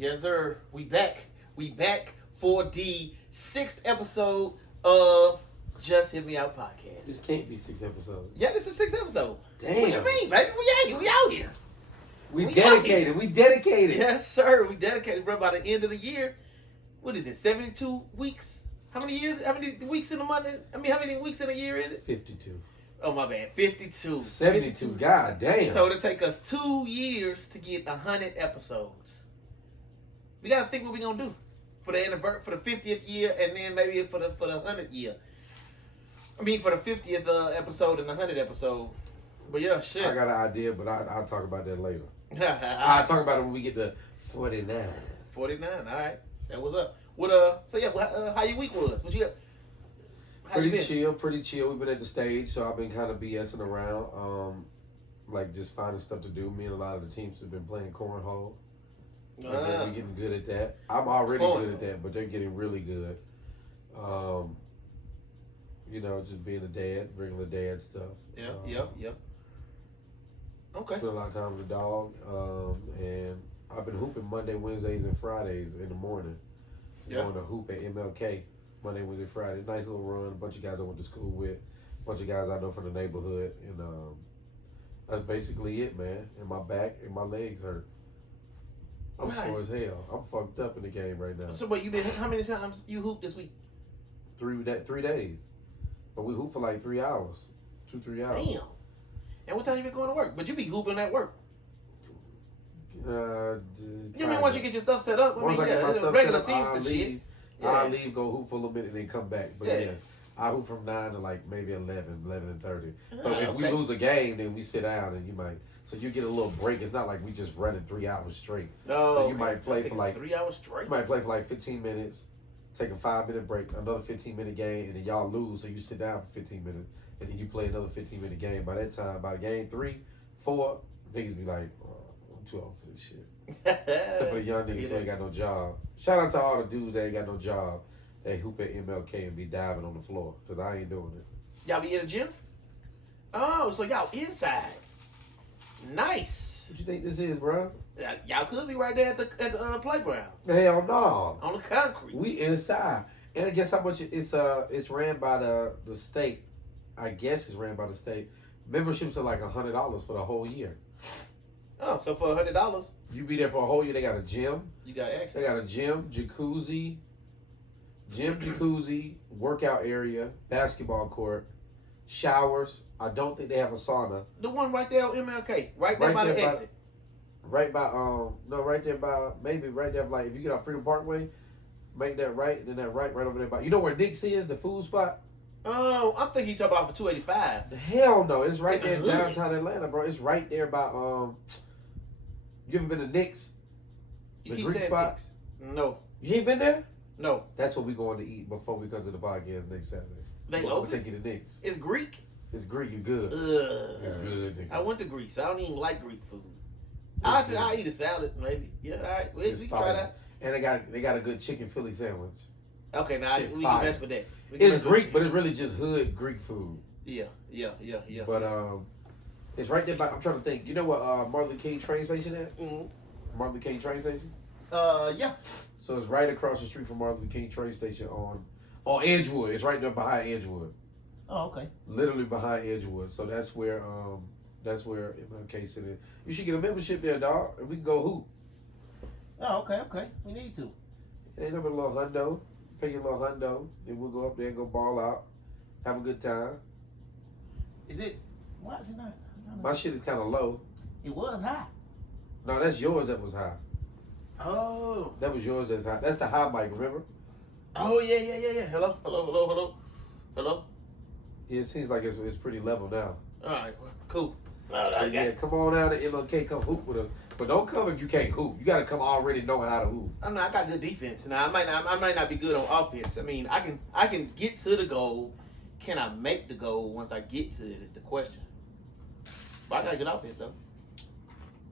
Yes, sir. We back. We back for the 6th episode of Just Hit Me Out podcast. This can't be 6 episodes. Yeah, this is 6th episode. Damn. What you mean, baby? We out here. We dedicated. We dedicated. Yes, sir. We dedicated, bro. By the end of the year, what is it? 72 weeks? How many years? How many weeks in a month? I mean, how many weeks in a year is it? 52. Oh, my bad. 52. 72. God damn. So it'll take us 2 years to get 100 episodes. We gotta think what we gonna do for the 50th year, and then maybe for the 100th year. I mean, for the 50th episode and the 100th episode. But yeah, shit. I got an idea, but I'll talk about that later. I'll I'll talk about it when we get to 49. 49. All right, that was up. What So yeah, how your week was? What you got? How you been? Pretty chill. We've been at the stage, so I've been kind of BSing around, like just finding stuff to do. Me and a lot of the teams have been playing cornhole. We're getting good at that. I'm already good at that, but they're getting really good. You know, just being a dad, regular dad stuff. Yep. Okay. Spend a lot of time with the dog, and I've been hooping Monday, Wednesdays, and Fridays in the morning. Going to hoop at MLK Monday, Wednesday, Friday. Nice little run. A bunch of guys I went to school with. A bunch of guys I know from the neighborhood, and that's basically it, man. And my back and my legs hurt. I'm sore as hell. I'm fucked up in the game right now. So, wait, how many times you hooped this week? 3 days. But we hoop for like 3 hours. 2-3 hours. Damn. And what time you been going to work? But you be hooping at work. You mean once you get your stuff set up? Once I get my stuff regular set up, teams to shit. I'll leave, go hoop for a little bit, and then come back. But yeah, I hoop from 9 to like maybe 11:30. But if we lose a game, then we sit down, and you might. So you get a little break. It's not like we just running 3 hours straight. So you might play for like 3 hours straight. You might play for like 15 minutes, take a 5-minute break, another 15-minute game, and then y'all lose. So you sit down for 15 minutes, and then you play another 15-minute game. By that time, by game 3, 4, niggas be like, oh, I'm too old for this shit. Except for the young niggas who ain't got no job. Shout out to all the dudes that ain't got no job. They hoop at MLK and be diving on the floor, because I ain't doing it. Y'all be in the gym? Oh, so y'all inside. Nice. What you think this is, bro? Y'all could be right there at the playground. Hell no. On the concrete. We inside. And I guess how much it's ran by the state. I guess it's ran by the state. Memberships are like $100 for the whole year. Oh, so for $100, you be there for a whole year. They got a gym. You got access. They got a gym, jacuzzi, workout area, basketball court, showers. I don't think they have a sauna. The one right there on MLK, right there by the exit. Right there by like if you get off Freedom Parkway, make that right, and then that right over there by. You know where Nick's is, the food spot? Oh, I'm thinking you talking about for 285. Hell no, it's right there in downtown Atlanta, bro. It's right there by You ever been to Nick's? The Greek spot? Nick's. No. You ain't been there? No. That's what we going to eat before we come to the podcast next Saturday. We'll take you to Nick's. It's Greek? It's Greek. You good. It's good. Nigga. I went to Greece. I don't even like Greek food. I'll eat a salad, maybe. Yeah, all right. We can try that. And they got a good chicken Philly sandwich. Okay, now we can mess with that. It's Greek, but it's really just hood Greek food. Yeah. But it's right there by, I'm trying to think. You know what Martin Luther King train station at? Mm-hmm. Martin Luther King train station? Yeah. So it's right across the street from Martin Luther King train station on Edgewood. It's right there behind Edgewood. Oh, okay. Literally behind Edgewood. So that's where MLK sitting. You should get a membership there, dog, and we can go hoop. Oh, okay. We need to. Ain't no but a little hundo. Pay your little hundo, then we'll go up there and go ball out, have a good time. Why is it not? My shit is kind of low. It was high. No, that's yours that was high. Oh. That was yours that's high. That's the high mic, remember? Oh, yeah. Hello. Yeah, it seems like it's pretty level now. All right, cool. Yeah, come on out to MLK, come hoop with us. But don't come if you can't hoop. You got to come already knowing how to hoop. I got good defense. Now I might not be good on offense. I mean, I can get to the goal. Can I make the goal once I get to it is the question. But I got good offense though.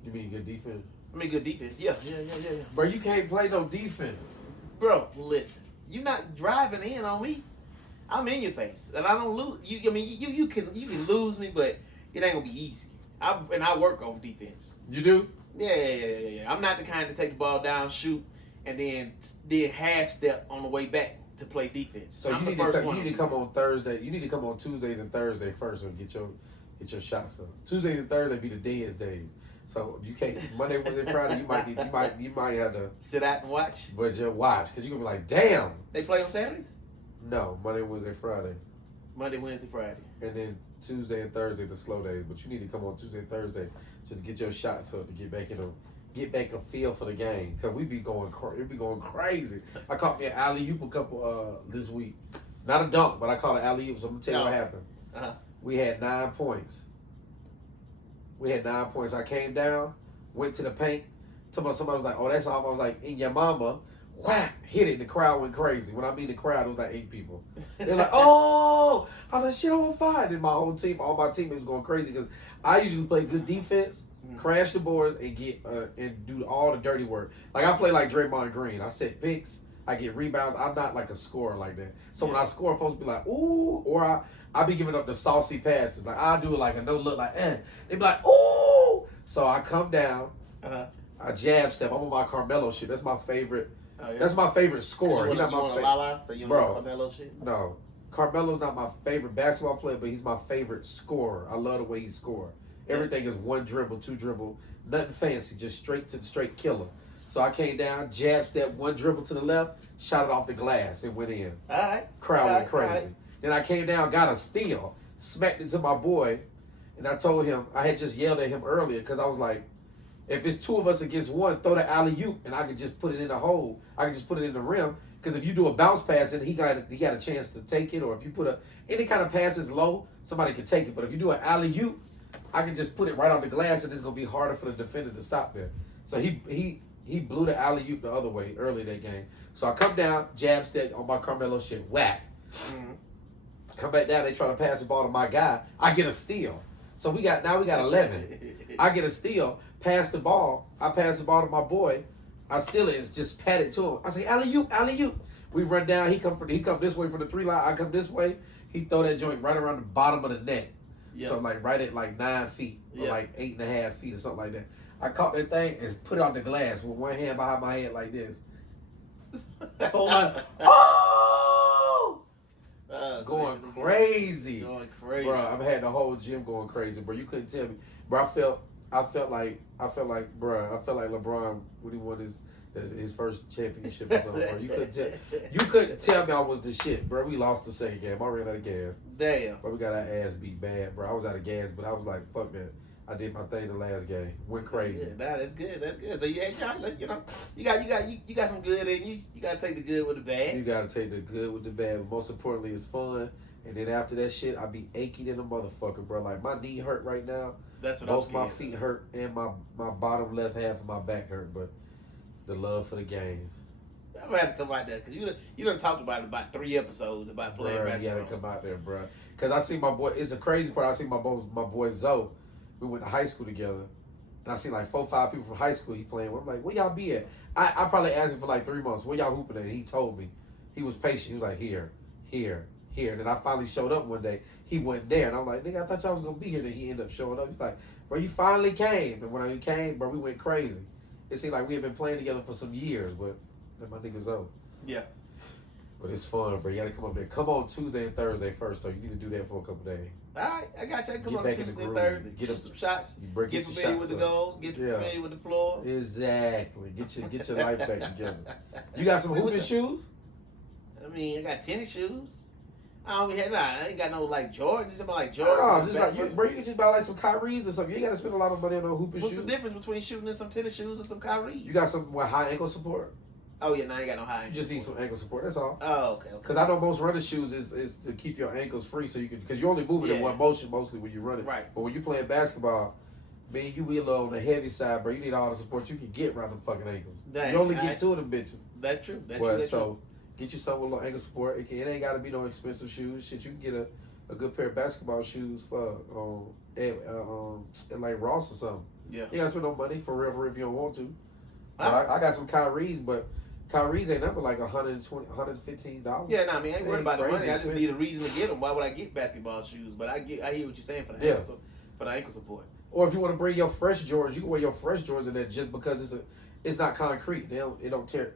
You mean good defense? I mean good defense. Yeah. Bro, you can't play no defense. Bro, listen. You not driving in on me. I'm in your face, and I don't lose. You can lose me, but it ain't gonna be easy. I work on defense. You do? Yeah. I'm not the kind to take the ball down, shoot, and then half step on the way back to play defense. So you need to come on Thursday. You need to come on Tuesdays and Thursday first and get your shots up. Tuesdays and Thursday be the deadest days. So you can't Monday, Wednesday, Friday. You might have to sit out and watch. But just watch, because you're gonna be like, damn. They play on Saturdays? No, Monday, Wednesday, Friday. Monday, Wednesday, Friday. And then Tuesday and Thursday the slow days. But you need to come on Tuesday and Thursday, just get your shots up to get back a feel for the game. Cause it be going crazy. I caught me an alley-oop a couple this week. Not a dunk, but I caught an alley-oop. So I'm gonna tell you what happened. Uh-huh. We had 9 points. I came down, went to the paint. Somebody was like, "Oh, that's off." I was like, "In your mama." Whack! Hit it. The crowd went crazy. When I mean the crowd, it was like 8 people. They're like, "Oh!" I was like, "Shit, I'm on fire." And then my whole team, all my teammates going crazy because I usually play good defense, crash the boards, and get and do all the dirty work. Like I play like Draymond Green. I set picks. I get rebounds. I'm not like a scorer like that. So when I score, folks be like, "Ooh," or I be giving up the saucy passes. Like I do it like a no look, like eh. They be like, "Ooh." So I come down. I jab step. I'm on my Carmelo shit. That's my favorite. Oh, yeah. That's my favorite score. He's not my favorite. Lala, so you don't know Carmelo shit? No. Carmelo's not my favorite basketball player, but he's my favorite scorer. I love the way he scores. Everything is 1 dribble, 2 dribble, nothing fancy, just straight killer. So I came down, jab step, 1 dribble to the left, shot it off the glass, and went in. All right. Crowd went crazy. Then I came down, got a steal, smacked it to my boy, and I told him, I had just yelled at him earlier because I was like, if it's 2 of us against 1, throw the alley-oop, and I could just put it in the hole. I could just put it in the rim. Because if you do a bounce pass, and he got a chance to take it, or if you put any kind of pass is low, somebody can take it. But if you do an alley-oop, I can just put it right on the glass, and it's gonna be harder for the defender to stop there. So he blew the alley-oop the other way early that game. So I come down, jab step on my Carmelo shit, whack. Come back down, they try to pass the ball to my guy. I get a steal. So we got 11. I get a steal, pass the ball. I pass the ball to my boy. I steal it and just pat it to him. I say, alley-oop, alley-oop. We run down. He come this way from the 3 line. I come this way. He throw that joint right around the bottom of the net. Yep. So like right at like 9 feet or like 8.5 feet or something like that. I caught that thing and put it on the glass with one hand behind my head like this. Oh! Going crazy. Bro, I've had the whole gym going crazy, bro. You couldn't tell me. Bro, I felt like LeBron when he won his first championship or something, bro. You couldn't tell me I was the shit, bro. We lost the second game. I ran out of gas. Damn. But we got our ass beat bad, bro. I was out of gas, but I was like, fuck that. I did my thing the last game. Went crazy. Yeah, that's good. That's good. So you got some good in you. You gotta take the good with the bad. You gotta take the good with the bad. But most importantly, it's fun. And then after that shit, I be achy than a motherfucker, bro. Like my knee hurt right now. That's what both my feet hurt and my bottom left half of my back hurt. But the love for the game. I'm gonna have to come out there because you done talked about 3 episodes about playing basketball. You gotta come out there, bro. Because I see my boy. It's a crazy part. I see my boy Zoe. We went to high school together, and I see like 4 or 5 people from high school he playing with. I'm like, where y'all be at? I probably asked him for like 3 months. Where y'all hooping at? And he told me. He was patient. He was like, here. And then I finally showed up one day. He went there, and I'm like, nigga, I thought y'all was gonna be here. Then he ended up showing up. He's like, bro, you finally came. And when I came, bro, we went crazy. It seemed like we had been playing together for some years, but then my nigga Zoe. Yeah. But it's fun, bro. You gotta come up there. Come on Tuesday and Thursday first, though. You need to do that for a couple days. All right, I got you. I can come on Tuesday and Thursday, shoot some shots, get familiar with the goal, get familiar with the floor. Exactly. Get your life back together. You got some hooping shoes? I mean, I got tennis shoes. I ain't got no like Jordans. Just about like Jordans. Oh, just like you can just buy like some Kyries or something. You ain't got to spend a lot of money on no hooping shoes. What's the difference between shooting in some tennis shoes and some Kyries? You got some high ankle support? Oh yeah, now I ain't got no high ankle. You just need some ankle support. That's all. Oh, okay. Because I know most running shoes is to keep your ankles free, so you can because you're only moving in one motion mostly when you're running. Right. But when you playing basketball, man, you be a little on the heavy side, bro. You need all the support you can get around them fucking ankles. Dang, you only get 2 of them bitches. That's true. So get you some with a little ankle support. It ain't got to be no expensive shoes. Shit, you can get a good pair of basketball shoes for at like Ross or something. Yeah. You gotta spend no money forever if you don't want to. But I got some Kyries, but Kyries ain't nothing like $120, $115. Yeah, I ain't worried about the money. I just need a reason to get them. Why would I get basketball shoes? But I hear what you're saying for the ankle support. Or if you want to bring your fresh Jordans, you can wear your fresh Jordans in there just because it's not concrete. It don't tear.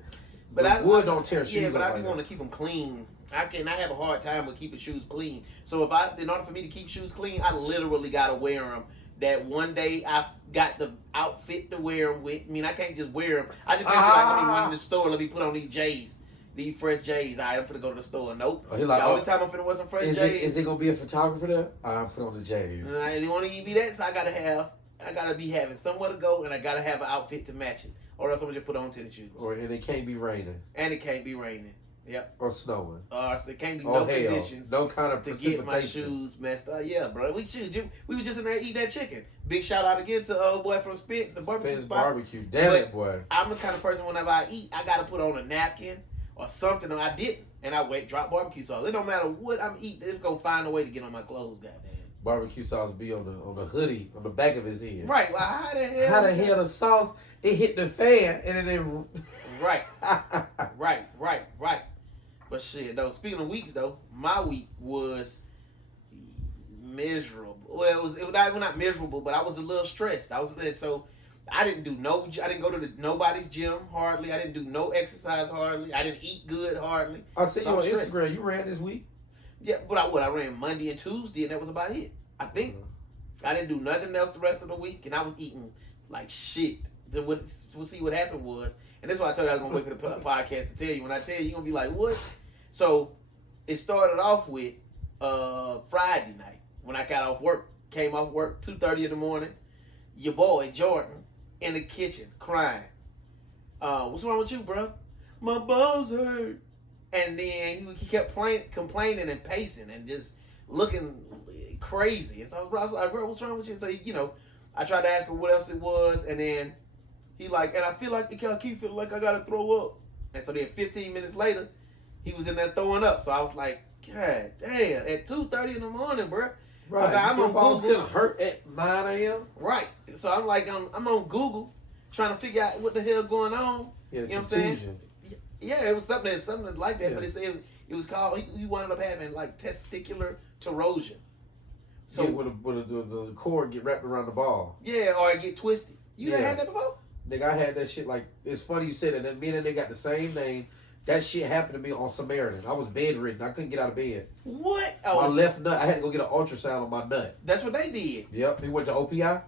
But wood don't tear shoes. Yeah, but I like want to keep them clean. I have a hard time with keeping shoes clean. So in order for me to keep shoes clean, I literally gotta wear them. That one day I got the outfit to wear them with. I mean, I can't just wear them. I just can't be like, let me run in the store. Let me put on these J's. These fresh J's. All right, I'm finna go to the store. Nope. Oh, like, the only time I'm finna wear some fresh J's. Is it gonna be a photographer there? I'm put on the J's. It won't even be that. So I gotta be having somewhere to go, and I gotta have an outfit to match it, or else I'm gonna just put on tennis shoes. And it can't be raining. And it can't be raining. Yep. Or snowing. So there can't be no conditions. No kind of to precipitation. get my shoes messed up. Yeah, bro. We were just in there eating that chicken. Big shout out again to old boy from Spence, the barbecue spot. Barbecue. Damn it, boy. I'm the kind of person whenever I eat, I gotta put on a napkin or something, or I didn't, and I drop barbecue sauce. It don't matter what I'm eating. It's gonna find a way to get on my clothes. Goddamn. Barbecue sauce be on the hoodie on the back of his head. Right. Like how the hell the sauce it hit the fan and then Right. Right. But shit, though, speaking of weeks, though, my week was miserable. Well, it was not miserable, but I was a little stressed. So I didn't go to nobody's gym hardly. I didn't do no exercise hardly. I didn't eat good hardly. I see you on Instagram. You ran this week? Yeah, but I ran Monday and Tuesday, and that was about it. I think I didn't do nothing else the rest of the week, and I was eating like shit. We'll see what happened was, and that's why I told you I was gonna wait for the podcast to tell you. When I tell you, you're gonna be like, what? So it started off with Friday night when I got off work. Came off work 2:30 in the morning. Your boy Jordan in the kitchen crying. What's wrong with you, bro? My balls hurt. And then he kept complaining and pacing and just looking crazy. And so I was like, bro, what's wrong with you? So I tried to ask him what else it was, and then he like, and I feel like I keep feeling like I gotta throw up. And so then 15 minutes later, he was in there throwing up. So I was like, God damn, at 2:30 in the morning, bro. Right. So now I'm on balls Google. Hurt at 9 a.m. Right. So I'm like, I'm on Google trying to figure out what the hell going on. Yeah, you know what I'm saying? Yeah, it was something like that, but it said it was called. He wound up having like testicular torsion. So the cord get wrapped around the ball. Yeah, or it get twisted. You done had that before? Nigga, I had that shit. Like, it's funny you said that. And me and they got the same name. That shit happened to me on Samaritan. I was bedridden. I couldn't get out of bed. What? My left nut. I had to go get an ultrasound on my nut. That's what they did. Yep. They went to OPI.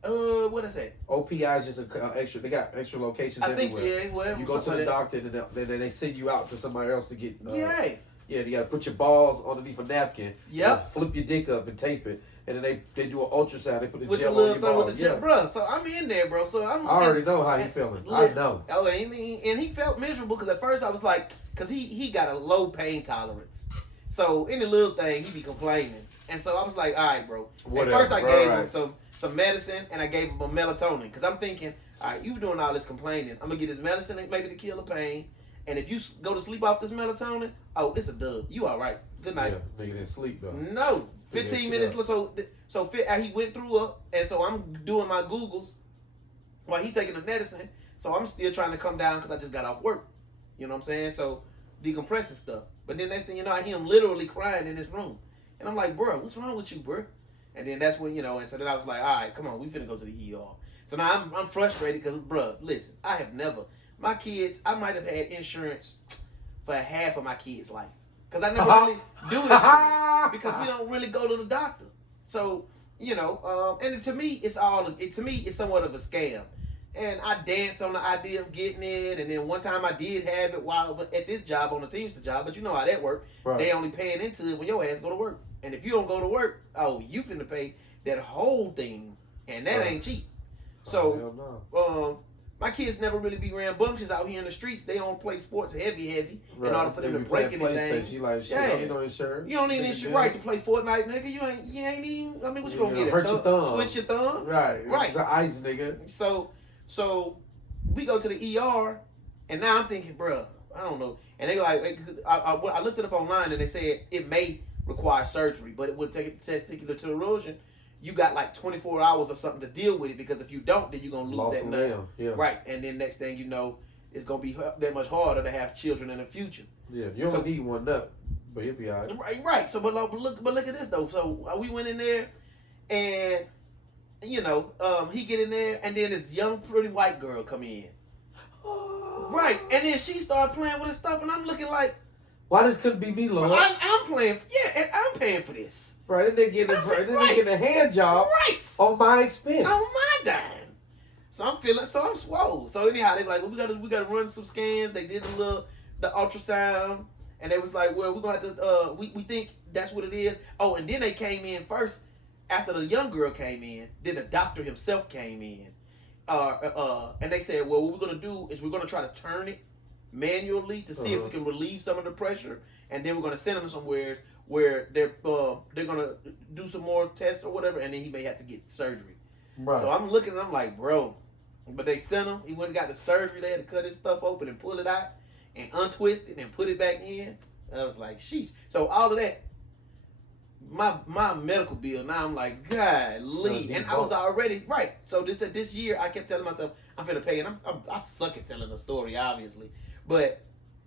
What is that? OPI is just extra. They got extra locations everywhere. I think you go to the doctor and then they send you out to somebody else to get. Yeah, you got to put your balls underneath a napkin. Yep. Flip your dick up and tape it, and then they do an ultrasound. They put the with gel the little on your balls. with the gel, bro. So I'm in there, bro. So I already know how you feeling. I know. Oh, and he felt miserable because at first I was like, because he got a low pain tolerance. So any little thing he be complaining, and so I was like, all right, bro. Whatever, at first I gave him some medicine, and I gave him a melatonin because I'm thinking, all right, you doing all this complaining, I'm gonna get this medicine maybe to kill the pain, and if you go to sleep off this melatonin, oh, it's a dub. You all right? Good night. Yeah, nigga didn't sleep though. No, 15 minutes. So he went through up, and so I'm doing my Googles while he taking the medicine. So I'm still trying to come down because I just got off work. You know what I'm saying? So decompressing stuff. But then next thing you know, I hear him literally crying in his room, and I'm like, bro, what's wrong with you, bro? And then that's when, and so then I was like, all right, come on, we finna go to the ER. So now I'm frustrated because, bro, listen, my kids, I might have had insurance for half of my kids' life. Because I never really do insurance because we don't really go to the doctor. So, and to me, it's somewhat of a scam. And I dance on the idea of getting it. And then one time I did have it while at this job on the Teamster job, but you know how that works. Right. They only paying into it when your ass go to work. And if you don't go to work, you finna pay that whole thing, and that ain't cheap. So, my kids never really be rambunctious out here in the streets. They don't play sports heavy in order for them to break anything. You like, shit, I need no insurance. You don't need insurance, right, to play Fortnite, nigga. You ain't even. I mean, what you gonna get? Hurt your thumb. Twist your thumb. Right. It's an ice, nigga. So we go to the ER, and now I'm thinking, bruh, I don't know. And they like, I looked it up online, and they said it may require surgery, but it would take a testicular torsion. You got like 24 hours or something to deal with it, because if you don't, then you're gonna lose that nut. Yeah. Right, and then next thing you know, it's gonna be that much harder to have children in the future. Yeah, you only need one nut, but you'll be all right. Right. So, but look at this though. So we went in there, and you know, he get in there, and then this young, pretty white girl come in. Right, and then she started playing with his stuff, and I'm looking like, why this couldn't be me, Lord? I'm playing, and I'm paying for this. Right, and they getting a hand job on my expense, on my dime. So I'm swole. So anyhow, they like, well, we gotta run some scans. They did the ultrasound, and they was like, well, we're gonna have to, we think that's what it is. Oh, and then they came in first after the young girl came in. Then the doctor himself came in. And they said, well, what we're gonna do is we're gonna try to turn it manually to see if we can relieve some of the pressure, and then we're gonna send him somewhere where they're gonna do some more tests or whatever, and then he may have to get surgery. Right. So I'm looking, and I'm like, bro, but they sent him. He went and got the surgery. They had to cut his stuff open and pull it out and untwist it and put it back in. And I was like, sheesh. So all of that. My medical bill, now I'm like, golly. And I was already, right. So this year, I kept telling myself, I'm finna pay. And I suck at telling a story, obviously. But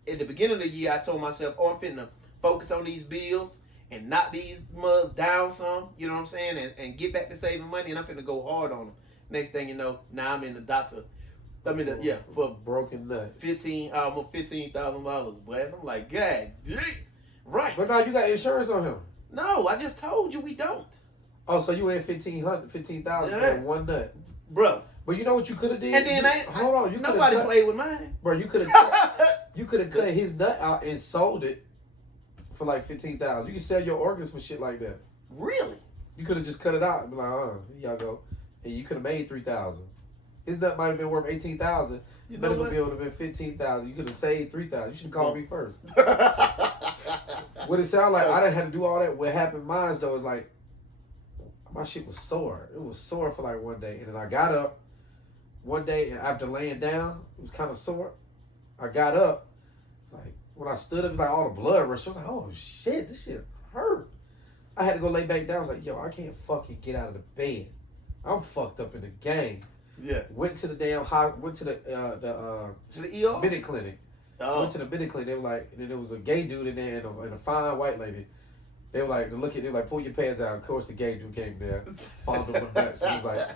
at the beginning of the year, I told myself, I'm finna focus on these bills and knock these mugs down some, you know what I'm saying? And get back to saving money. And I'm finna go hard on them. Next thing you know, now I'm in the doctor. For a broken nut. Almost $15,000, boy. And I'm like, God dang. Right. But now you got insurance on him. No, I just told you we don't. Oh, so you had $15,000 for one nut, bro. But you know what you could have did? And then hold on, nobody played with mine, bro. You could have cut his nut out and sold it for like $15,000. You can sell your organs for shit like that. Really? You could have just cut it out and be like, here y'all go, and you could have made $3,000. His nut might have been worth $18,000. Your medical bill would have been $15,000. You could have saved $3,000. You should have called me first. What it sound like, I didn't have to do all that. What happened mine though is like, my shit was sore. It was sore for like one day. And then I got up one day and after laying down, it was kind of sore. I got up. Like when I stood up, it was like all the blood rushed. I was like, oh shit, this shit hurt. I had to go lay back down. I was like, yo, I can't fucking get out of the bed. I'm fucked up in the game. Yeah. Went to the ER? minute clinic. Oh. Went to the minute clinic. They were like, and then there was a gay dude in there and a fine white lady. They were like, they were like, pull your pants out. Of course, the gay dude came there, fondled my nuts. He was like,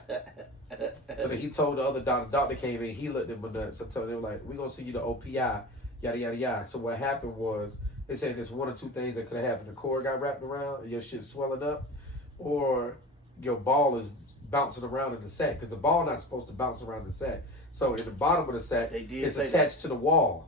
so then he told the other doctor. The doctor came in. He looked at my nuts. So they were like, we gonna send you to OPI, yada yada yada. So what happened was, they said there's one or two things that could have happened. The cord got wrapped around, and your shit's swelling up, or your ball is bouncing around in the sack, because the ball not supposed to bounce around the sack. So in the bottom of the sack, it's attached to the wall.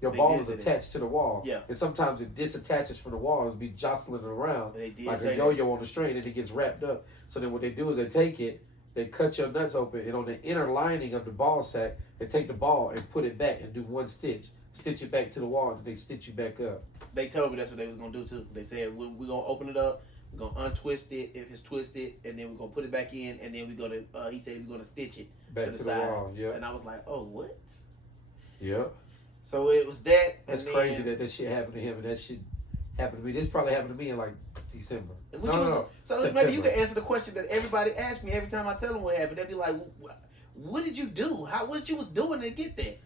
Your ball is attached to the wall. Yeah. And sometimes it disattaches from the wall and be jostling it around like a yo-yo on the string, and it gets wrapped up. So then what they do is they take it, they cut your nuts open, and on the inner lining of the ball sack, they take the ball and put it back and do one stitch it back to the wall, and they stitch you back up. They told me that's what they was going to do too. They said, we're going to open it up, we're going to untwist it if it's twisted, and then we're going to put it back in, and then we're going to, he said we're going to stitch it back to the side. Wall. Yeah. And I was like, oh, what? Yeah. So it was that. That's crazy that shit happened to him, and that shit happened to me. This probably happened to me in like December. No. So September. Maybe you can answer the question that everybody asks me every time I tell them what happened. They'd be like, what did you do? What you was doing to get there?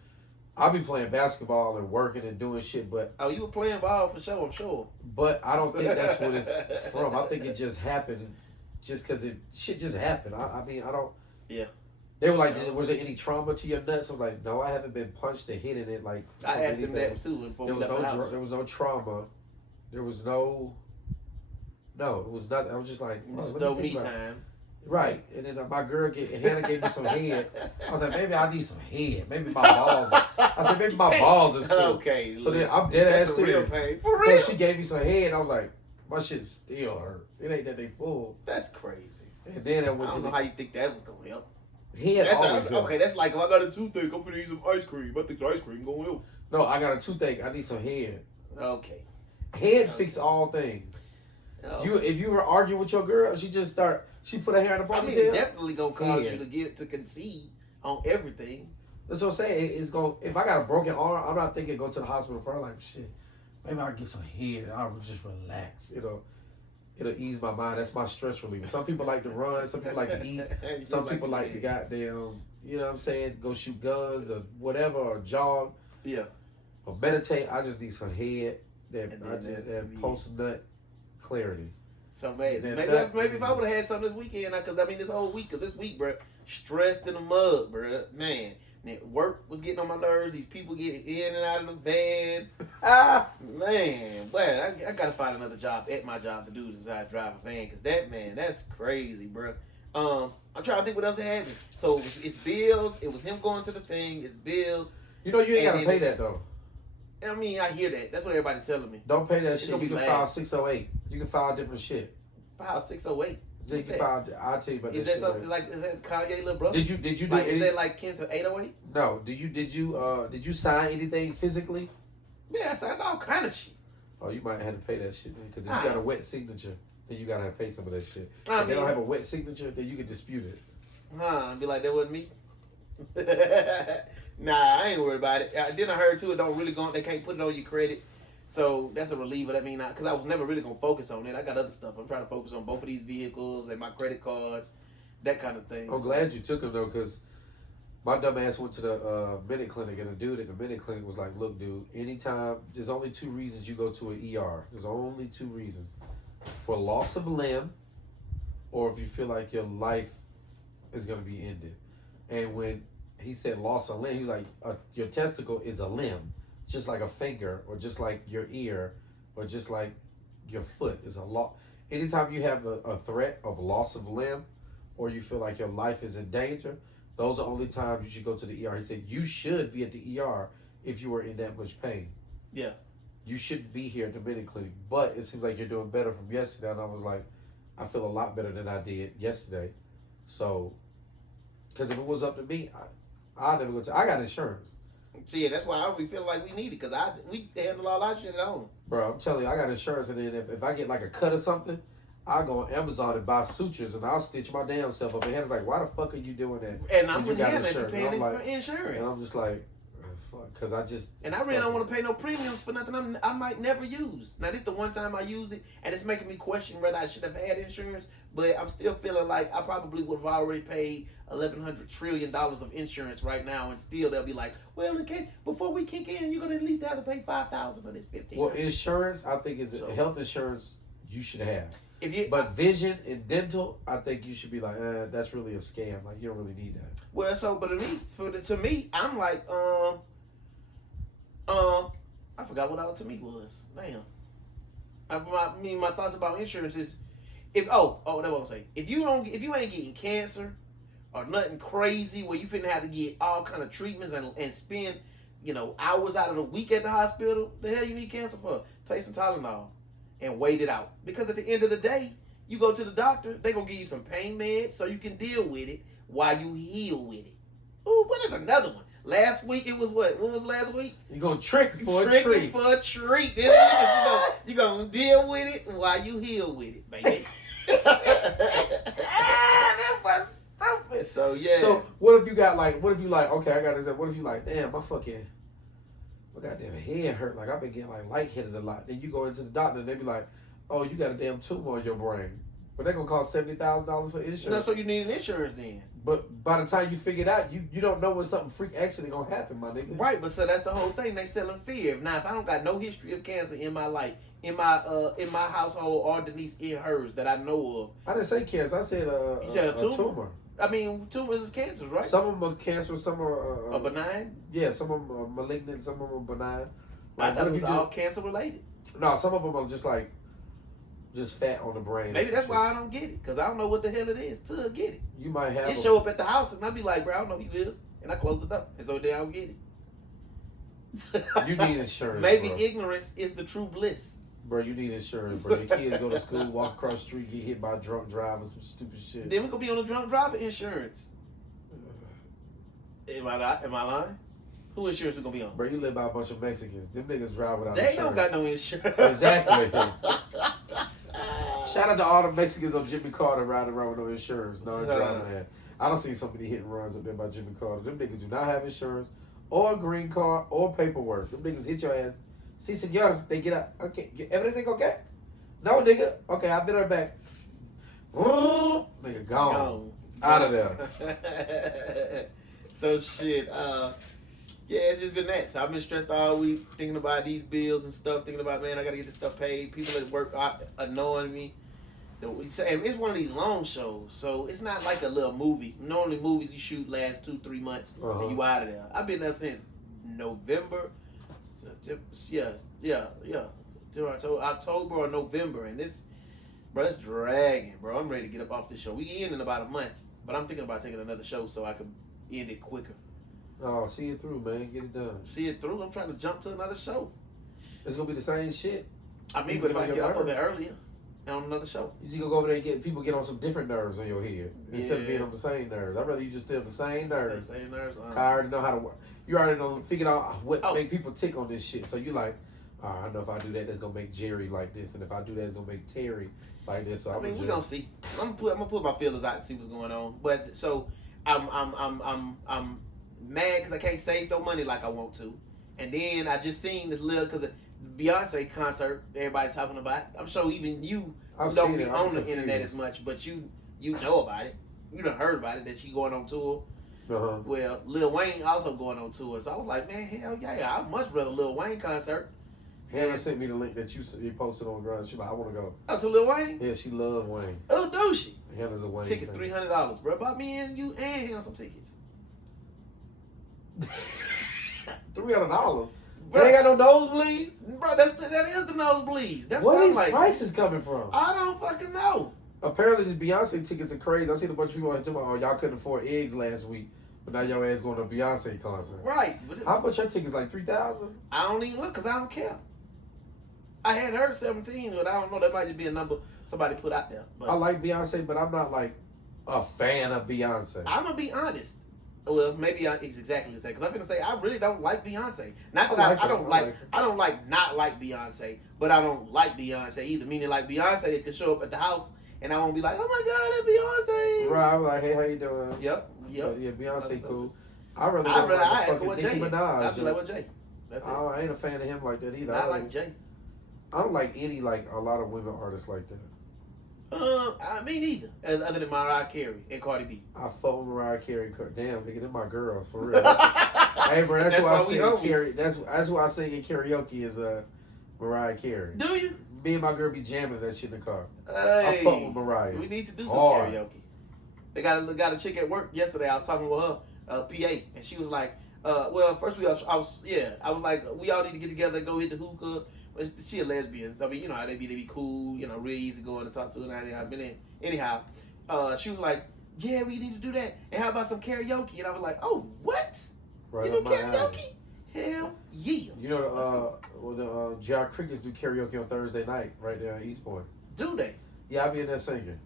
I'll be playing basketball and working and doing shit, but... Oh, you were playing ball for sure, I'm sure. But I don't think that's what it's from. I think it just happened just because shit just happened. I mean, I don't... Yeah. They were like, was there any trauma to your nuts? I was like, no, I haven't been punched or hit in it. Like, I asked them that too. There was no trauma. There was no... No, it was nothing. I was just like... There was no me time. Right, and then my girl Hannah gave me some head. I was like, maybe I need some head. Maybe my balls. I said, maybe my balls is full. Okay. So then I'm dead ass serious. Real pain. For real. So she gave me some head, and I was like, my shit still hurt. It ain't that they full. That's crazy. And then I don't know how you think that was gonna help. Head always help. Okay, that's like if I got a toothache, I'm gonna eat some ice cream. I think the ice cream gonna help. No, I got a toothache. I need some head. Okay. Head fix all things. Oh. If you were arguing with your girl, she put her hair in the ponytail. I mean, definitely gonna cause you to concede on everything. That's what I'm saying. It's going. If I got a broken arm, I'm not thinking go to the hospital for. I'm like, shit, maybe I'll get some head and I'll just relax. It'll ease my mind. That's my stress reliever. Some people like to run. Some people like to eat. Some people like to goddamn, you know what I'm saying, go shoot guns or whatever, or jog. Yeah. Or meditate. I just need some head. That post nut clarity. So maybe Then maybe if I would have had something this weekend, because I mean this whole week, because this week, bro, stressed in the mud, bro, man. Work was getting on my nerves. These people getting in and out of the van. Man, but I gotta find another job at my job to do is I drive a van, because that's crazy, bro. I'm trying to think what else happened. So it's bills. It was him going to the thing. It's bills. You know you ain't gotta pay that though. I mean, I hear that. That's what everybody's telling me. Don't pay that shit. You can file 608. You can file different shit. File 608. Yeah, you can file. I'll tell you about is that. Is that something like? Is that Kanye little brother? Did you do? Like, is that like kin to 808? No. Did you sign anything physically? Yeah, I signed all kind of shit. Oh, you might have to pay that shit, man. Because if you got a wet signature, then you gotta pay some of that shit. If they don't have a wet signature, then you can dispute it. And be like, that wasn't me. Nah, I ain't worried about it. Then I heard too, it don't really go. They can't put it on your credit, so that's a reliever. I mean, because I was never really gonna focus on it. I got other stuff. I'm trying to focus on both of these vehicles and my credit cards, that kind of thing. I'm glad you took them though, because my dumb ass went to the minute clinic, and the dude at the minute clinic was like, "Look, dude, anytime there's only 2 reasons you go to an ER. There's only 2 reasons: for loss of limb, or if you feel like your life is gonna be ended." And when he said loss of limb, he was like, your testicle is a limb, just like a finger, or just like your ear, or just like your foot is a lot. Anytime you have a threat of loss of limb, or you feel like your life is in danger, those are only times you should go to the ER. He said you should be at the ER if you were in that much pain. Yeah. You shouldn't be here at the minute clinic. But it seems like you're doing better from yesterday. And I was like, I feel a lot better than I did yesterday. So, because if it was up to me, I'd never go to. I got insurance. See, that's why I don't be feeling like we need it, because we handle all our shit at home. Bro, I'm telling you, I got insurance, and then if I get like a cut or something, I'll go on Amazon and buy sutures, and I'll stitch my damn self up. And it's like, why the fuck are you doing that? And I'm when gonna have that, paying like, for insurance. And I'm just like, fuck, because I just. And I really don't want to pay no premiums for nothing I might never use. Now, this is the one time I used it, and it's making me question whether I should have had insurance, but I'm still feeling like I probably would have already paid $1,100 trillion of insurance right now, and still they'll be like, well, in case, before we kick in, you're going to at least have to pay $5,000 of this $15,000. Well, insurance, I think, is health insurance you should have. But vision and dental, I think you should be like, that's really a scam. Like, you don't really need that. Well, so, but to me, I'm like, I forgot what else to me was. Damn. My thoughts about insurance is, that's what I'm saying. If you ain't getting cancer or nothing crazy where you finna have to get all kind of treatments and spend, hours out of the week at the hospital, the hell you need cancer for? Take some Tylenol and wait it out. Because at the end of the day, you go to the doctor, they gonna give you some pain meds so you can deal with it while you heal with it. Ooh, what is another one? Last week it was what? What was last week? You gonna trick for a treat. Tricking for a treat. This week you gonna deal with it while you heal with it, baby. That was stupid. So yeah. So what if you like, okay, I got this. What if you like, damn, my goddamn head hurt. Like I've been getting like lightheaded a lot. Then you go into the doctor and they be like, oh, you got a damn tumor on your brain. But they're gonna cost $70,000 for insurance. No, so you need an insurance then. But by the time you figure it out, you don't know when something freak accident gonna happen, my nigga. Right, but so that's the whole thing. They selling fear. Now, if I don't got no history of cancer in my life, in my household or Denise in hers that I know of. I didn't say cancer. I said you said a tumor. I mean, tumors is cancer, right? Some of them are cancer, some are benign. Yeah, some of them are malignant, some of them are benign. Like, I thought it was all cancer related. No, some of them are just fat on the brain. Maybe that's why I don't get it, because I don't know what the hell it is to get it. You might have it show up at the house, and I be like, bro, I don't know who you is, and I close it up, and so then I don't get it. You need insurance. Maybe bro. Ignorance is the true bliss. Bro, you need insurance, bro. Your kids go to school, walk across the street, get hit by a drunk driver, some stupid shit. Then we gonna be on the drunk driver insurance. Am I lying? Who insurance we gonna be on? Bro, you live by a bunch of Mexicans. Them niggas drive without they insurance. Don't got no insurance. Exactly. Shout out to all the Mexicans on Jimmy Carter riding around with no insurance. No driving there. I don't see so many hit and runs up there by Jimmy Carter. Them niggas do not have insurance or a green card or paperwork. Them niggas hit your ass. Si, senor. They get out. Okay, everything okay? No, nigga. Okay, I'll be right back. Nigga, gone. Out of there. So shit. Yeah, it's just been that. So I've been stressed all week thinking about these bills and stuff. Thinking about, man, I gotta get this stuff paid. People at work are annoying me. And it's one of these long shows, so it's not like a little movie. Normally, movies you shoot last 2-3 months and you out of there. I've been there since November. October or November, and this, bro, it's dragging, bro. I'm ready to get up off this show. We end in about a month, but I'm thinking about taking another show so I can end it quicker. Oh, see it through, man. Get it done. See it through. I'm trying to jump to another show. It's gonna be the same shit. I mean, but if I get off of it earlier on another show, you just gonna go over there and get on some different nerves in your head instead of being on the same nerves. I'd rather you just stay on the same nerves. Same nerves. I already know how to work. You already know figured out what make people tick on this shit. So you like, I know if I do that, that's gonna make Jerry like this, and if I do that, it's gonna make Terry like this. So we're gonna see. I'm gonna put my feelers out and see what's going on. But so I'm mad because I can't save no money like I want to, and then I just seen this little because Beyonce concert everybody talking about. I'm sure even you don't be on the internet as much, but you know about it. You done heard about it that she going on tour. Well, Lil Wayne also going on tour, so I was like, man, hell yeah, I'd much rather Lil Wayne concert. Hannah sent me the link that you posted on Grind. She's like, I want to go. Oh, to Lil Wayne? Yeah, she loves Wayne. Oh, do she? Hannah's a Wayne. Tickets $300, bro. Bought me and you and Hannah some tickets. $300. They ain't got no nosebleeds, bro. That is the nosebleeds. That's where what these I'm like. Prices coming from? I don't fucking know. Apparently, these Beyonce tickets are crazy. I seen a bunch of people on talking about, oh, y'all couldn't afford eggs last week, but now your ass going to a Beyonce concert. Right. How much your tickets? Like $3,000? I don't even look because I don't care. I had heard 17, but I don't know. That might just be a number somebody put out there. But I like Beyonce, but I'm not like a fan of Beyonce. I'm gonna be honest. Well, maybe it's exactly the same. Because I'm gonna say I really don't like Beyonce. Not that I don't like not like Beyonce, but I don't like Beyonce either. Meaning like Beyonce could show up at the house and I won't be like, oh my god, that's Beyonce. Right, I'm like, hey, how you doing? Yep. Yeah, Beyonce cool. I'd rather ask her what Jay. I feel like what Jay. That's it. I ain't a fan of him like that either. I like Jay. I don't like a lot of women artists like that. I mean neither. Other than Mariah Carey and Cardi B. I fuck with Mariah Carey. Damn, nigga, they're my girls for real. Hey, bro, that's why I sing That's why I sing in karaoke is Mariah Carey. Do you? Me and my girl be jamming that shit in the car. Hey, I fuck with Mariah. We need to do some karaoke. They got a chick at work yesterday. I was talking with her, PA, and she was like, well, first I was like, we all need to get together and go hit the hookah. She a lesbian. I mean, you know how they be cool, you know, real easy going to talk to her. And I've been in. Anyhow, she was like, yeah, we need to do that. And how about some karaoke? And I was like, oh, what? Right, you do karaoke? Hell yeah. You know, the GR Crickets do karaoke on Thursday night right there in East Point. Do they? Yeah, I'll be in there singing.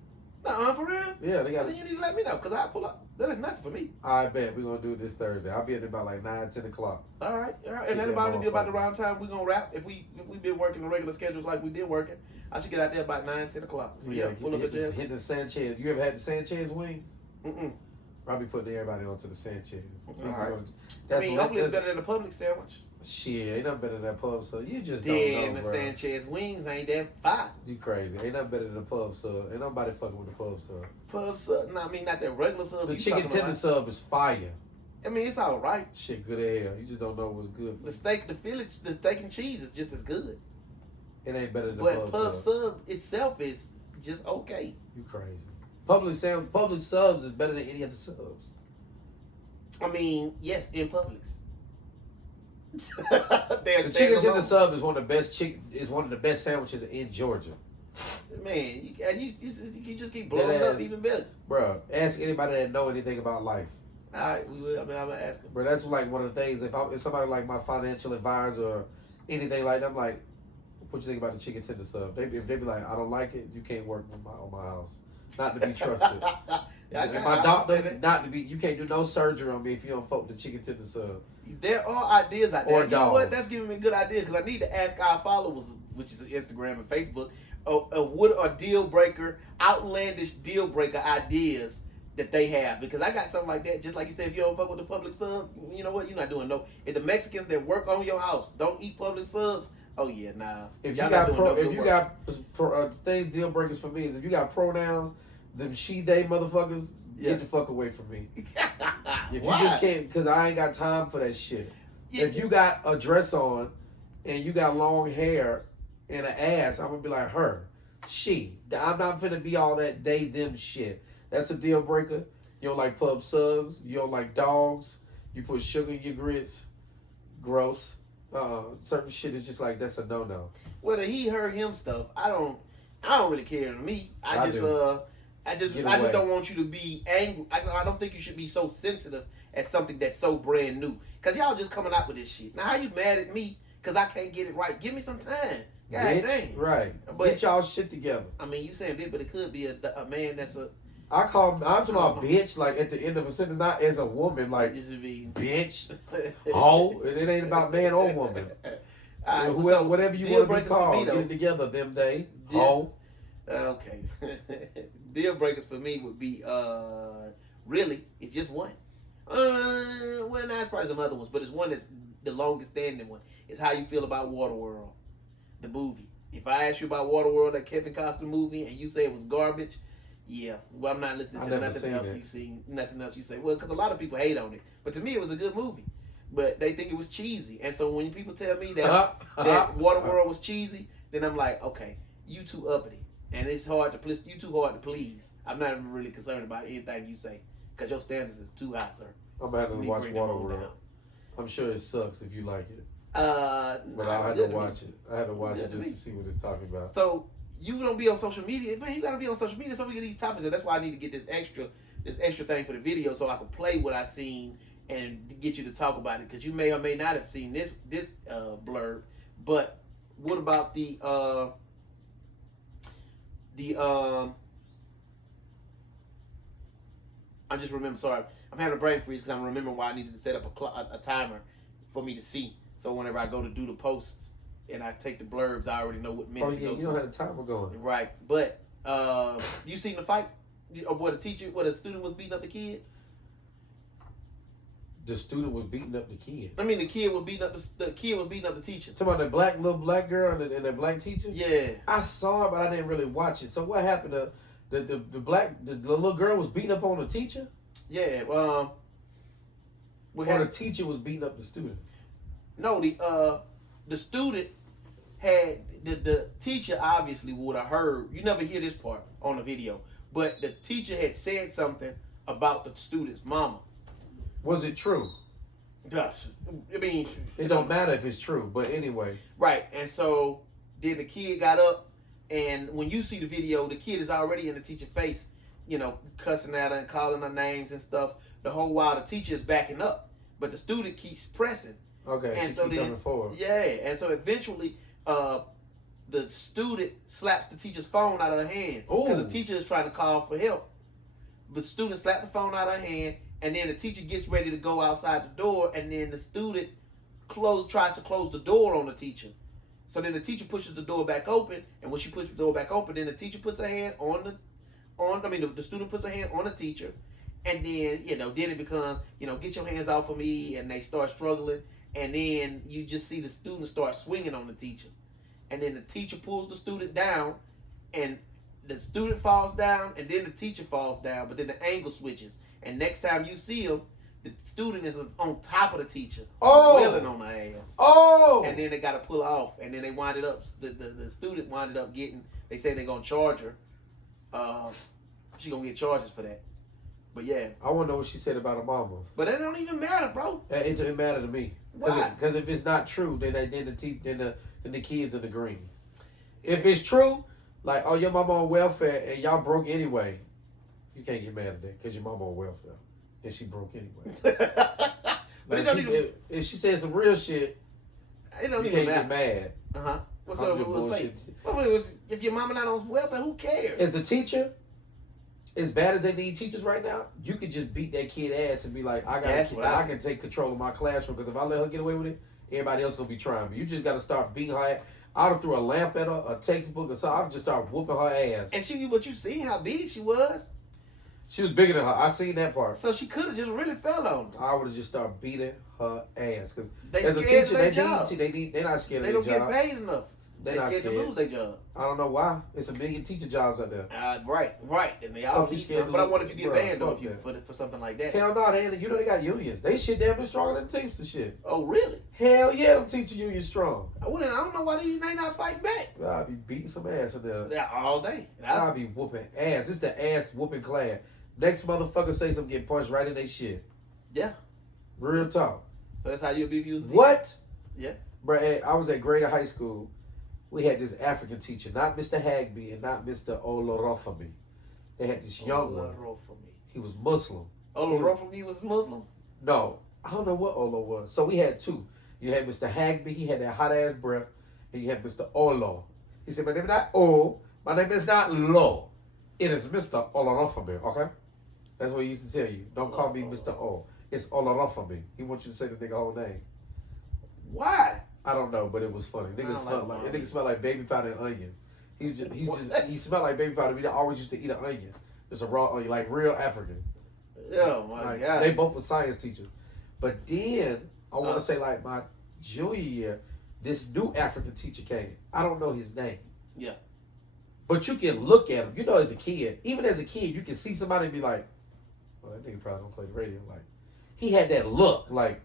For real? Yeah, they got. Then you need to let me know, because I'll pull up. That is nothing for me. I bet we're going to do it this Thursday. I'll be at about like 9, 10 o'clock. All right. And then about the round time we're going to wrap. If we've been working the regular schedules like we've been working, I should get out there about 9, 10 o'clock. So yeah, pull up at jail. Hit the Sanchez. You ever had the Sanchez wings? Mm-mm. I'll be putting everybody onto the Sanchez. All right. Hopefully it's better than the public sandwich. Shit, ain't nothing better than that pub sub. You just don't know, the Sanchez wings ain't that fire. You crazy. Ain't nothing better than the pub sub. Ain't nobody fucking with the pub sub. Pub sub? No, I mean, not that regular sub. The chicken tender sub is fire. I mean, it's all right. Shit, good as hell. You just don't know what's good. The steak and cheese is just as good. It ain't better than But pub sub itself is just okay. You crazy. Public subs is better than any other subs. I mean, yes, in Publix. The chicken tender sub is one of the best sandwiches in Georgia. Man, you just keep blowing up even better. Bro, ask anybody that know anything about life. All right, we will. I mean, I'm gonna ask them. Bro, that's like one of the things. If somebody like my financial advisor or anything like that, I'm like, what you think about the chicken tender sub? If they be like, I don't like it, you can't work on my house. Not to be trusted. My doctor, not to be. You can't do no surgery on me if you don't fuck with the chicken tender sub. There are ideas out there. Or you know what? That's giving me a good idea because I need to ask our followers, which is Instagram and Facebook, what are outlandish deal breaker ideas that they have, because I got something like that. Just like you said, if you don't fuck with the public sub, you know what? You're not doing no. If the Mexicans that work on your house don't eat public subs, oh yeah, nah. If you got things deal breakers for me is if you got pronouns, them she they motherfuckers, get the fuck away from me. If you just can't, because I ain't got time for that shit. Yeah. If you got a dress on and you got long hair and an ass, I'm gonna be like her. she. I'm not finna be all that they, them shit. That's a deal breaker. You don't like pub sugs. You don't like dogs. You put sugar in your grits. Gross. Certain shit is just like, that's a no-no. Whether he heard him stuff, I don't really care to me. I just don't want you to be angry. I don't think you should be so sensitive at something that's so brand new. Cause y'all just coming out with this shit. Now how you mad at me cause I can't get it right? Give me some time. God dang. Right. But get y'all shit together. I mean, you saying bitch, but it could be a man that's a. I'm talking about bitch like at the end of a sentence, not as a woman, like bitch, hoe. It ain't about man or woman. Whoever, whatever you want to be called, get it together, them they, hoe. Okay. Deal breakers for me would be really, it's just one. Well, nah, it's probably some other ones, but it's one that's the longest standing one. It's how you feel about Waterworld, the movie. If I ask you about Waterworld, that Kevin Costner movie, and you say it was garbage, yeah, well, I'm not listening to nothing else you seen. Nothing else you say. Well, because a lot of people hate on it, but to me, it was a good movie. But they think it was cheesy, and so when people tell me that Waterworld was cheesy, then I'm like, okay, you too uppity, and it's hard to please. You too hard to please. I'm not even really concerned about anything you say, because your standards is too high, sir. I'm about to watch Waterworld. I'm sure it sucks if you like it. But I had to watch it. I had to watch it just to see what it's talking about. So you don't be on social media, man. You gotta be on social media so we get these topics, and that's why I need to get this extra thing for the video so I can play what I seen and get you to talk about it, because you may or may not have seen this blurb. But what about the I just remember. Sorry, I'm having a brain freeze because I'm remembering why I needed to set up a timer for me to see. So whenever I go to do the posts and I take the blurbs, I already know what minute to go to. You don't have the timer going. Right, but you seen the fight? Where the student was beating up the kid? The student was beating up the kid. I mean, the kid was beating up the teacher. Talking about the little black girl and the black teacher. Yeah, I saw it, but I didn't really watch it. So what happened? The little girl was beating up on the teacher. Yeah. Or the teacher was beating up the student. No, the student had the teacher obviously would have heard. You never hear this part on the video, but the teacher had said something about the student's mama. Was it true? I mean, it don't matter if it's true, but anyway. Right, and so then the kid got up, and when you see the video, the kid is already in the teacher's face, cussing at her and calling her names and stuff. The whole while the teacher is backing up, but the student keeps pressing. Okay, and so then coming forward. Yeah, and so eventually, the student slaps the teacher's phone out of her hand because the teacher is trying to call for help. But the student slapped the phone out of her hand. And then the teacher gets ready to go outside the door, and then the student tries to close the door on the teacher. So then the teacher pushes the door back open, and when she pushes the door back open, then the teacher puts her hand the student puts her hand on the teacher, and then then it becomes get your hands off of me, and they start struggling, and then you just see the student start swinging on the teacher, and then the teacher pulls the student down, and the student falls down, and then the teacher falls down, but then the angle switches. And next time you see him, the student is on top of the teacher, wailing on her ass. And then they got to pull her off. And then they winded up, the student winded up getting, they say they're going to charge her. She's going to get charges for that. But yeah. I want to know what she said about her mama. But that don't even matter, bro. It doesn't matter to me. Why? Because if it's not true, then the kids are the green. If it's true, like, oh, your mama on welfare and y'all broke anyway, you can't get mad at that because your mama on welfare and she broke anyway. But if she said some real shit, you can't get mad. What's up? It was fake. If your mama not on welfare, who cares? As a teacher, as bad as they need teachers right now, you could just beat that kid ass and be like, I can take control of my classroom, because if I let her get away with it, everybody else gonna be trying. But you just gotta start beating her ass. I would threw a lamp at her, a textbook, or something. I would just start whooping her ass. And but you seen how big she was? She was bigger than her. I seen that part. So she could have just really fell on her. I would have just started beating her ass. Because as a teacher, they're not scared of their job. They don't get paid enough. They're scared to lose their job. I don't know why. It's a million teacher jobs out there. Right. And they all need some. But I wonder if you get banned though for something like that. Hell no, you know they got unions. They shit damn near stronger than the Teamsters shit. Oh really? Hell yeah, them teacher unions strong. I don't know why they not fighting back. I'll be beating some ass in there. Yeah, all day. I'll be whooping ass. It's the ass whooping class. Next motherfucker say something, get punched right in their shit. Yeah. Real talk. So that's how you'll be used. What? Yeah. Bro, I was at Greater High School. We had this African teacher, not Mr. Hagby and not Mr. Olorofami. They had this young one. He was Muslim. Olorofami was Muslim? No. I don't know what Olo was. So we had two. You had Mr. Hagby, he had that hot ass breath, and you had Mr. Olo. He said, my name is not O, my name is not Lo. It is Mr. Olorofami, okay? That's what he used to tell you. Don't call me Mr. O. It's Olorofami. He wants you to say the nigga whole name. Why? I don't know, but it was funny. Nigga smelled like baby powder and onions. He smelled like baby powder. We always used to eat an onion. It's a raw onion, like real African. Oh my God. They both were science teachers. But then I want to say like my junior year, this new African teacher came. I don't know his name. Yeah. But you can look at him. You know, as a kid, even as a kid, you can see somebody and be like, "Well, that nigga probably don't play the radio." Like, he had that look, like.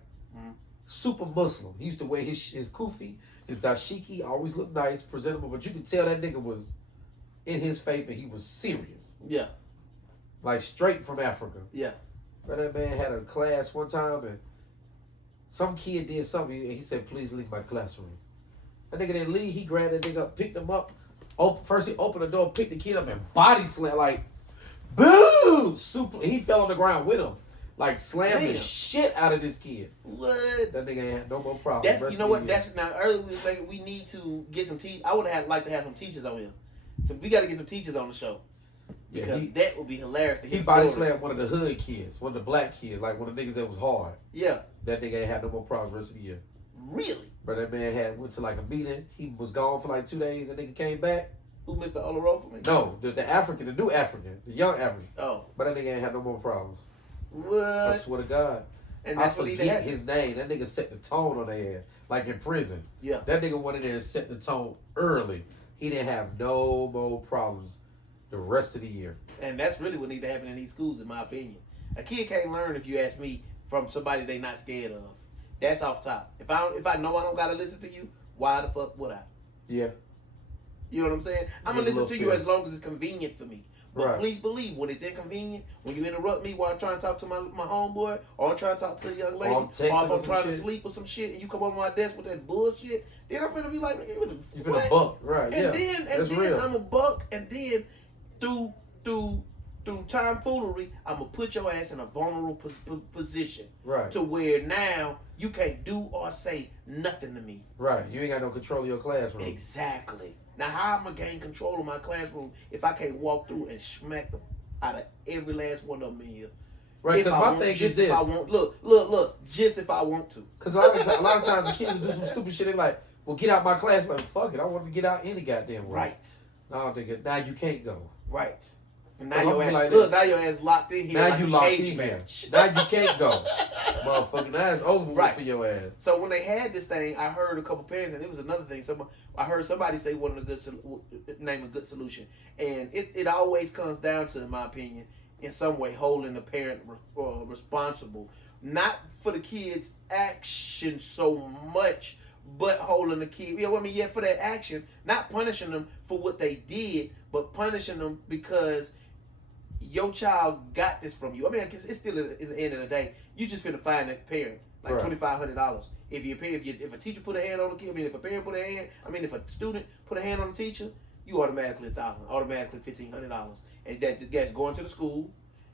Super Muslim. He used to wear his kufi, his dashiki, always looked nice, presentable, but you could tell that nigga was in his faith and he was serious. Yeah. Like straight from Africa. Yeah. But that man had a class one time and some kid did something and he said, please leave my classroom. That nigga didn't leave. He grabbed that nigga up, picked him up. First he opened the door, picked the kid up and body slammed like, boo! He fell on the ground with him. Like slammed the shit out of this kid. What? That nigga ain't had no more problems. That's, you know what? That's now earlier we need to get some teachers. I would have liked to have some teachers on here. So we got to get some teachers on the show because that would be hilarious to hear. He body slammed one of the hood kids, one of the black kids, like one of the niggas that was hard. Yeah. That nigga ain't had no more problems the rest of the year. Really? But that man went to like a meeting. He was gone for like 2 days. That nigga came back. Who, Mr. Olorofami? No, the African, the new African, the young African. Oh. But that nigga ain't had no more problems. What? I swear to God. And that's I forget his name. That nigga set the tone on their ass. Like in prison. Yeah. That nigga went in there and set the tone early. He didn't have no more problems the rest of the year. And that's really what needs to happen in these schools, in my opinion. A kid can't learn, if you ask me, from somebody they not scared of. That's off top. If I know I don't gotta listen to you, why the fuck would I? Yeah. You know what I'm saying? I'm gonna listen to you as long as it's convenient for me. But right. Please believe, when it's inconvenient, when you interrupt me while I'm trying to talk to my homeboy, or I'm trying to talk to a young lady, or if I'm trying to sleep or some shit, and you come over my desk with that bullshit, then I'm finna be like, you finna buck, right? And yeah. then I'm a buck, and then through tomfoolery, I'm gonna put your ass in a vulnerable position, right? To where now you can't do or say nothing to me, right? You ain't got no control of your classroom. Exactly. Now, how am I gonna gain control of my classroom if I can't walk through and smack them out of every last one of them in here? Right, because my thing is this. If I want, look, just if I want to. Because a lot of times the kids do some stupid shit. They're like, well, get out my class. I'm like, fuck it. I want to get out any goddamn way. Right. No, nigga, now you can't go. Right. And now now your ass locked in here. Now like you locked in here. Now you can't go. Motherfucker, now it's over with for your ass. So when they had this thing, I heard a couple parents, and it was another thing. I heard somebody say name a good solution. And it always comes down to, in my opinion, in some way, holding the parent responsible. Not for the kid's action so much, but holding the kid, for that action, not punishing them for what they did, but punishing them because your child got this from you. I mean, it's still at the end of the day, you just finna find that parent like $2,500. If a teacher put a hand on the kid, if a parent put a hand, if a student put a hand on the teacher, you automatically $1,000, automatically $1,500, and that's going to the school,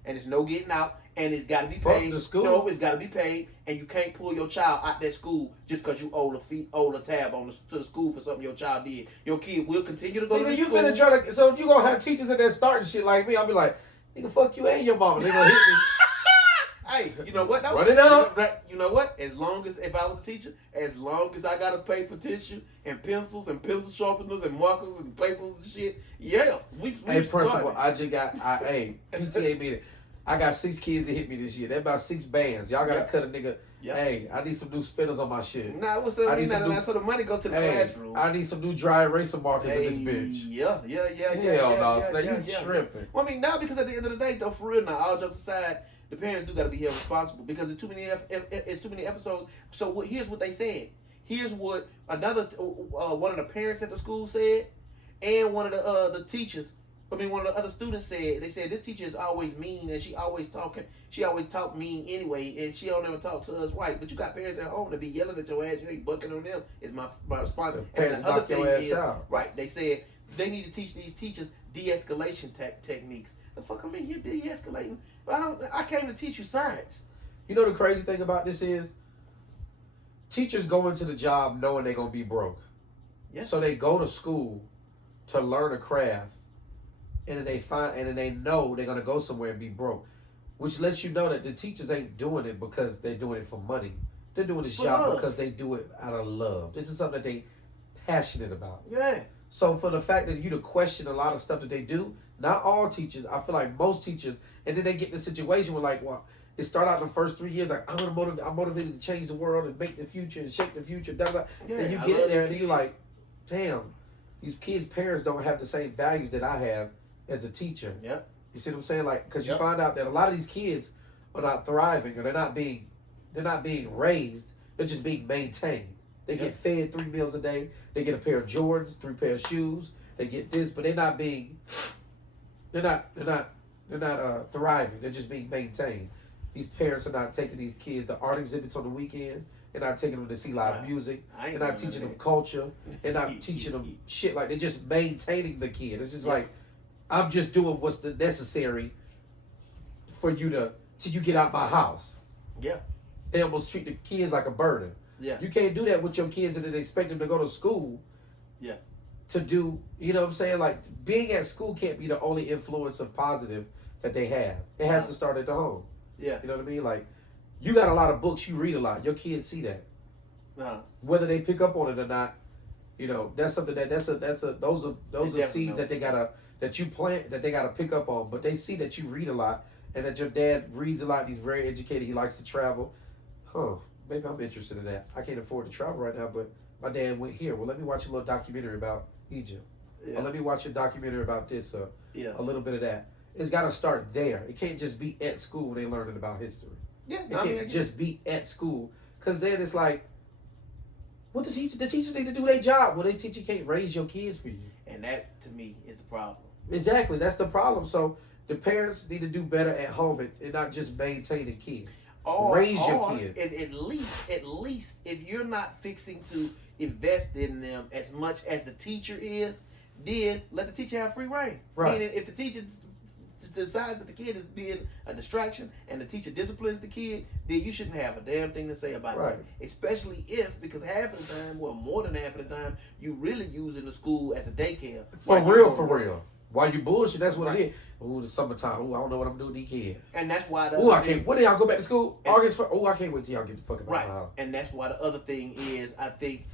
and it's no getting out, and it's got to be paid. The school. No, it's got to be paid, and you can't pull your child out that school just because you owe a tab to the school for something your child did. Your kid will continue to go to the school. Finna try to, so you gonna have teachers in there starting shit like me. I'll be like, nigga, fuck you and your mama. They gonna hit me. Hey, you know what? Run it up. You know what? If I was a teacher, as long as I gotta pay for tissue and pencils and pencil sharpeners and markers and papers and shit, yeah, we Hey, principal, I just got PTA meeting. I got 6 kids that hit me this year. They're about 6 bands. Y'all gotta cut a nigga. Yeah. Hey, I need some new spinners on my shit. Nah, what's up? So the money goes to the classroom. I need some new dry eraser markers in this bitch. Yeah. Hell no, Snack, you tripping. Well, I mean, now because at the end of the day, though, for real, now all jokes aside, the parents do got to be held responsible because it's too many episodes. So here's what they said. Here's what another one of the parents at the school said, and one of the teachers. One of the other students said, they said, this teacher is always mean and she always talking. She always talk mean anyway, and she don't ever talk to us right. But you got parents at home to be yelling at your ass. You ain't bucking on them. Is my response. And the other thing is, out. right? They said they need to teach these teachers de-escalation techniques. The fuck I'm in here de-escalating. I came to teach you science. You know the crazy thing about this is, teachers go into the job knowing they're gonna be broke. Yeah. So they go to school to learn a craft, and then they know they're gonna go somewhere and be broke, which lets you know that the teachers ain't doing it because they're doing it for money. They're doing this job because they do it out of love. This is something that they passionate about. Yeah. So for the fact that you to question a lot of stuff that they do, not all teachers, I feel like most teachers, and then they get in the situation where like, well, it start out in the first 3 years like I'm motivated to change the world and make the future and shape the future. Blah, blah. Yeah, and you get in there and you're like, damn, these kids' parents don't have the same values that I have as a teacher. Yeah. You see what I'm saying? Like, because you find out that a lot of these kids are not thriving, or they're not being raised. They're just being maintained. They get fed 3 meals a day. They get a pair of Jordans, 3 pair of shoes. They get this, but they're not thriving. They're just being maintained. These parents are not taking these kids to art exhibits on the weekend. They're not taking them to see live music. They're not teaching them culture. They're not teaching them shit. Like, they're just maintaining the kid. It's just like, I'm just doing what's necessary for you till you get out my house. Yeah. They almost treat the kids like a burden. Yeah. You can't do that with your kids and then expect them to go to school. Yeah. To do, you know what I'm saying? Like, being at school can't be the only influence of positive that they have. It has to start at the home. Yeah. You know what I mean? Like, you got a lot of books, you read a lot. Your kids see that. Whether they pick up on it or not, you know, that's something those are seeds that that you plant, that they gotta pick up on. But they see that you read a lot and that your dad reads a lot and he's very educated, he likes to travel. Maybe I'm interested in that. I can't afford to travel right now, but my dad went here. Well, let me watch a little documentary about Egypt. Or let me watch a documentary about this, a little bit of that. It's got to start there. It can't just be at school when they learning about history. Yeah, it can't just be at school, because then it's like, what the teachers need to do their job. Well, the teacher can't raise your kids for you. And that, to me, is the problem. Exactly, that's the problem. So the parents need to do better at home and not just maintaining kids. Raise your kids. At least, if you're not fixing to invest in them as much as the teacher is, then let the teacher have free reign. Right. Meaning, if the teacher decides that the kid is being a distraction and the teacher disciplines the kid, then you shouldn't have a damn thing to say about it. Especially because half of the time, well, more than half of the time, you really using the school as a daycare. For real. While you bullshit, that's what it is. Ooh, the summertime. Ooh, I don't know what I'm doing with these kids. And that's why I can't. When do y'all go back to school? August 1st. I can't wait till y'all get the fuck out of my house. And that's why the other thing is, I think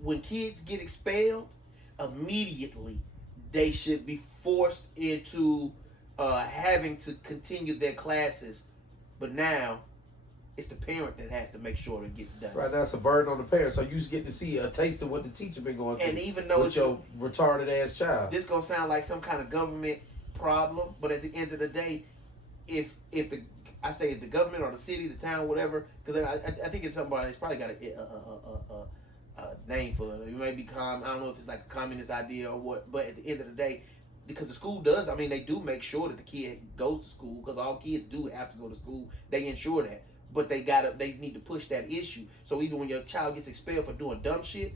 when kids get expelled, immediately they should be forced into having to continue their classes. But now, it's the parent that has to make sure it gets done. Right, that's a burden on the parent. So you get to see a taste of what the teacher been going through. And even though with your retarded ass child, this gonna sound like some kind of government problem, but at the end of the day, if the government or the city, the town, whatever, because I think it's somebody. It's probably got a name for it. It may be I don't know if it's like a communist idea or what. But at the end of the day, because the school does, I mean, they do make sure that the kid goes to school, because all kids do have to go to school. They ensure that. But they need to push that issue. So even when your child gets expelled for doing dumb shit,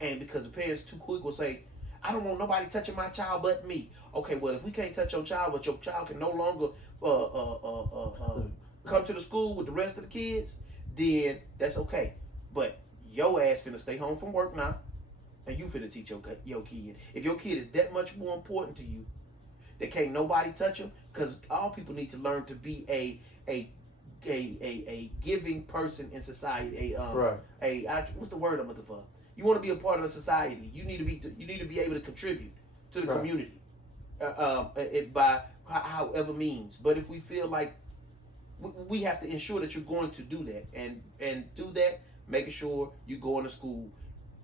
and because the parents too quick will say, I don't want nobody touching my child but me. Okay, well, if we can't touch your child, but your child can no longer come to the school with the rest of the kids, then that's okay. But your ass finna stay home from work now, and you finna teach your kid. If your kid is that much more important to you, that can't nobody touch him, because all people need to learn to be a giving person in society. What's the word I'm looking for? You want to be a part of the society. You need to be able to contribute to the community, by however means. But if we feel like we have to ensure that you're going to do that, and do that, making sure you going to school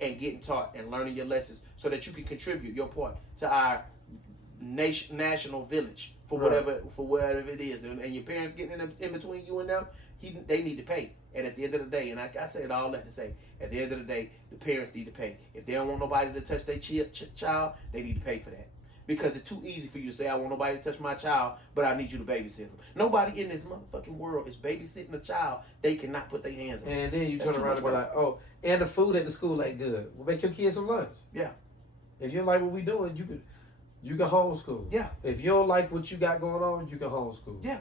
and getting taught and learning your lessons so that you can contribute your part to our national village for whatever it is, and your parents getting in between you and them, they need to pay. And at the end of the day, and I said all that to say, at the end of the day, the parents need to pay. If they don't want nobody to touch their child, they need to pay for that. Because it's too easy for you to say, I want nobody to touch my child, but I need you to babysit them. Nobody in this motherfucking world is babysitting a child they cannot put their hands on. And then you turn around and be like, oh, and the food at the school ain't good. Well, make your kids some lunch. Yeah. If you don't like what we doing, you can homeschool. Yeah. If you don't like what you got going on, you can homeschool. Yeah.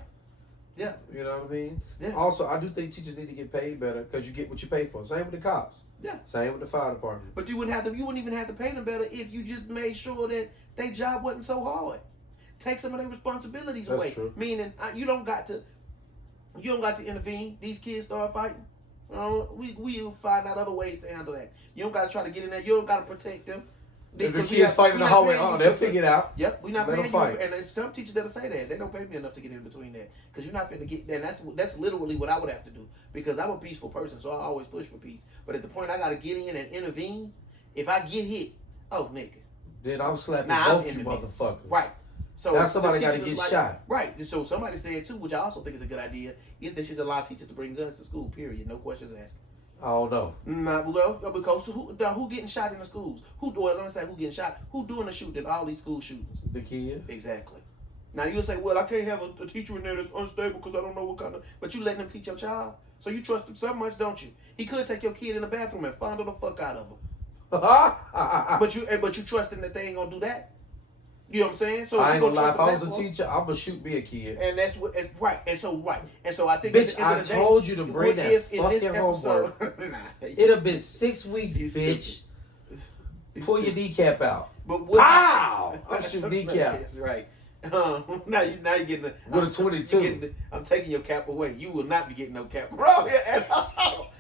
Yeah. You know what I mean? Yeah. Also, I do think teachers need to get paid better because you get what you pay for. Same with the cops. Yeah. Same with the fire department. But you wouldn't even have to pay them better if you just made sure that their job wasn't so hard. Take some of their responsibilities away. True. Meaning you don't got to intervene. These kids start fighting. We'll find out other ways to handle that. You don't got to try to get in there. You don't got to protect them. If the kids fight in the hallway, they'll figure it out. Yep, we're not Let paying them fight. you. And there's some teachers that'll say that. They don't pay me enough to get in between that. Because you're not finna get there. And that's literally what I would have to do. Because I'm a peaceful person, so I always push for peace. But at the point I got to get in and intervene, if I get hit, oh, nigga. Then I'm slapping both you motherfuckers. Right. So now somebody got to get shot. Right. So somebody said, too, which I also think is a good idea, is they should allow teachers to bring guns to school, period. No questions asked. I don't know. Well, because who getting shot in the schools? Let me say who getting shot. Who doing the shooting? All these school shootings. The kids. Exactly. Now you'll say, well, I can't have a teacher in there that's unstable because I don't know what kind of. But you letting him teach your child, so you trust him so much, don't you? He could take your kid in the bathroom and fondle the fuck out of him. but you trusting that they ain't gonna do that. You know what I'm saying? So I ain't gonna lie. If I was a teacher, I'm gonna shoot me a kid. And that's what. Right. And so I think. Bitch, I told you to bring that fucking homework. It'd have been 6 weeks, bitch. Pull your kneecap out. But pow! I'm shooting kneecaps. Right. Now you're getting with a 22. I'm taking your cap away. You will not be getting no cap, bro.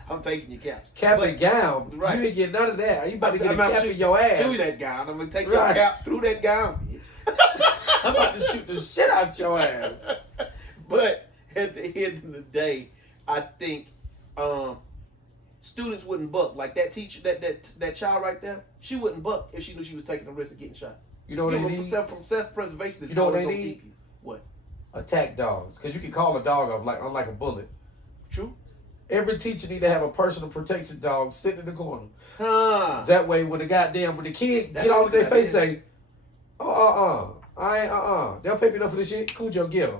I'm taking your caps. Cap and gown. Right. You didn't get none of that. You about to get a cap in your ass. Through that gown. I'm gonna take your cap through that gown. I'm about to shoot the shit out your ass. But at the end of the day, I think students wouldn't buck. Like that teacher, that child right there, she wouldn't buck if she knew she was taking the risk of getting shot. You know what they need? From self-preservation, you know what they need? Keep you. What? Attack dogs. Because you can call a dog off unlike a bullet. True. Every teacher need to have a personal protection dog sitting in the corner. That way when the kid get all of their face say, they'll pay me enough for this shit. Cujo, get him.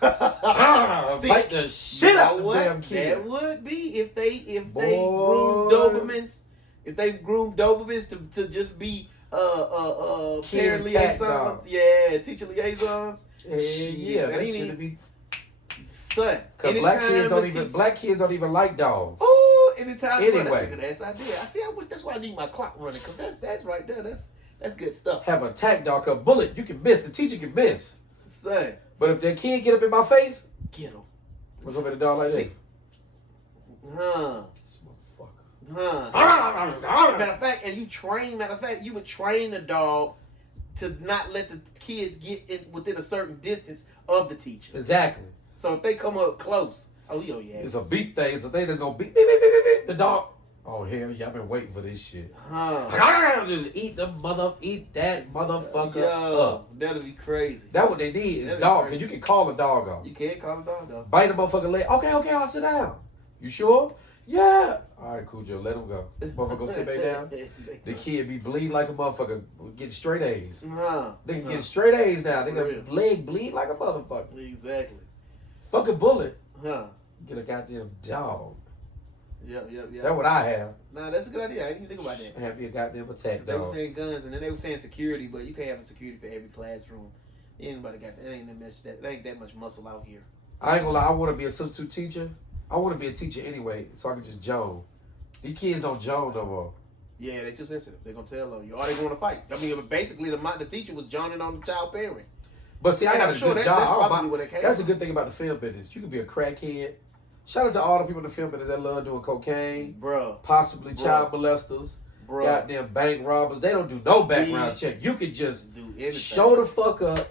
Bite the shit out of the damn kid. That would be if they groomed Dobermans. If they groomed Dobermans to just be parent liaisons. Yeah, teacher liaisons. Yeah, that should be. Son, because black kids don't even like dogs. Oh, anytime. Anyway, bro, that's a good ass idea. That's why I need my clock running, because that's right there. That's good stuff. Have an attack dog. A bullet, you can miss. The teacher can miss. Son. But if that kid get up in my face, get him. What's up with a dog like that? This motherfucker. Matter of fact, you would train the dog to not let the kids get within a certain distance of the teacher. Exactly. So if they come up close, yeah. It's a beep thing. It's a thing that's gonna beep, beep, beep, beep, beep. The dog. Oh hell yeah! I've been waiting for this shit. Just eat that motherfucker up. That'll be crazy. That's what they need is dog, because you can call a dog off. You can call a dog off. Bite the motherfucker leg. Okay, I'll sit down. You sure? Yeah. All right, Cujo, let him go. Motherfucker go sit back down. The kid be bleeding like a motherfucker, getting straight A's. They can get straight A's now. They got leg bleed like a motherfucker. Exactly. Fucking bullet. Get a goddamn dog. Yep. That's what I have. Nah, that's a good idea. I didn't even think about that. Have your goddamn attack dog. They were saying guns, and then they were saying security, but you can't have a security for every classroom. Anybody got that? There ain't that much muscle out here. I ain't gonna lie. I want to be a substitute teacher. I want to be a teacher anyway, so I can just joan. These kids don't joan no more. Yeah, they too sensitive. They're gonna tell on you, or they going to fight. I mean, basically, the teacher was joning on the child parent. But see, I got a good job. That's a from. good thing about the film business. You can be a crackhead. Shout out to all the people in the film business that love doing cocaine. Possibly child molesters. Goddamn bank robbers. They don't do no background check. You can just show the fuck up,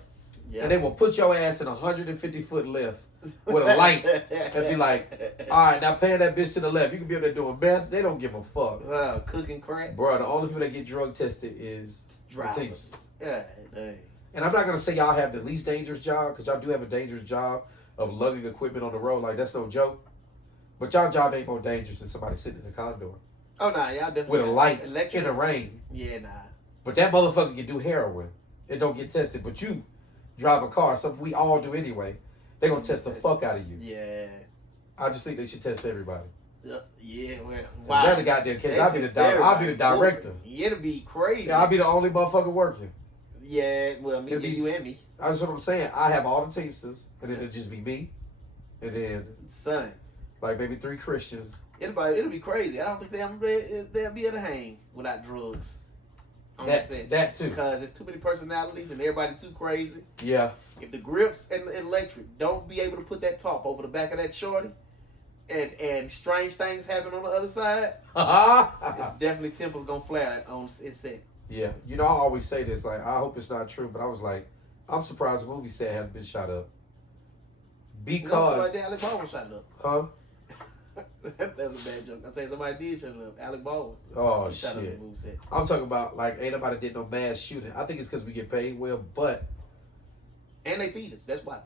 and they will put your ass in a 150-foot lift with a light and be like, all right, now pan that bitch to the left. You can be up there doing meth. They don't give a fuck. Cooking crack. Bro, the only people that get drug tested is drivers. Yeah, dang. And I'm not going to say y'all have the least dangerous job, because y'all do have a dangerous job of lugging equipment on the road. Like, that's no joke. But y'all job ain't more dangerous than somebody sitting in a condor. Oh, nah, y'all definitely. With a light electric in the rain. Yeah, nah. But that motherfucker can do heroin. It don't get tested. But you drive a car, something we all do anyway. They going to test the fuck out of you. Yeah. I just think they should test everybody. Yeah, well, wow. That's the goddamn case. I'll be the director. Yeah, it'll be crazy. Yeah, I'll be the only motherfucker working. Yeah, well, me, you and me. That's what I'm saying. I have all the Teamsters, and then it'll just be me, and then son, like maybe 3 Christians. It'll be crazy. I don't think they'll be able to hang without drugs. That too. Because there's too many personalities and everybody too crazy. Yeah. If the grips and the electric don't be able to put that top over the back of that shorty, and strange things happen on the other side, it's definitely temples gonna flare on its set. Yeah, you know, I always say this, like, I hope it's not true, but I was like, I'm surprised the movie set hasn't been shot up. Because... Alec Baldwin shot it up. Huh? That was a bad joke. I said somebody did shut it up. Alec Baldwin. Oh, shit. Shot up the movie set. I'm talking about, like, ain't nobody did no mass shooting. I think it's because we get paid well, but... And they feed us. That's why.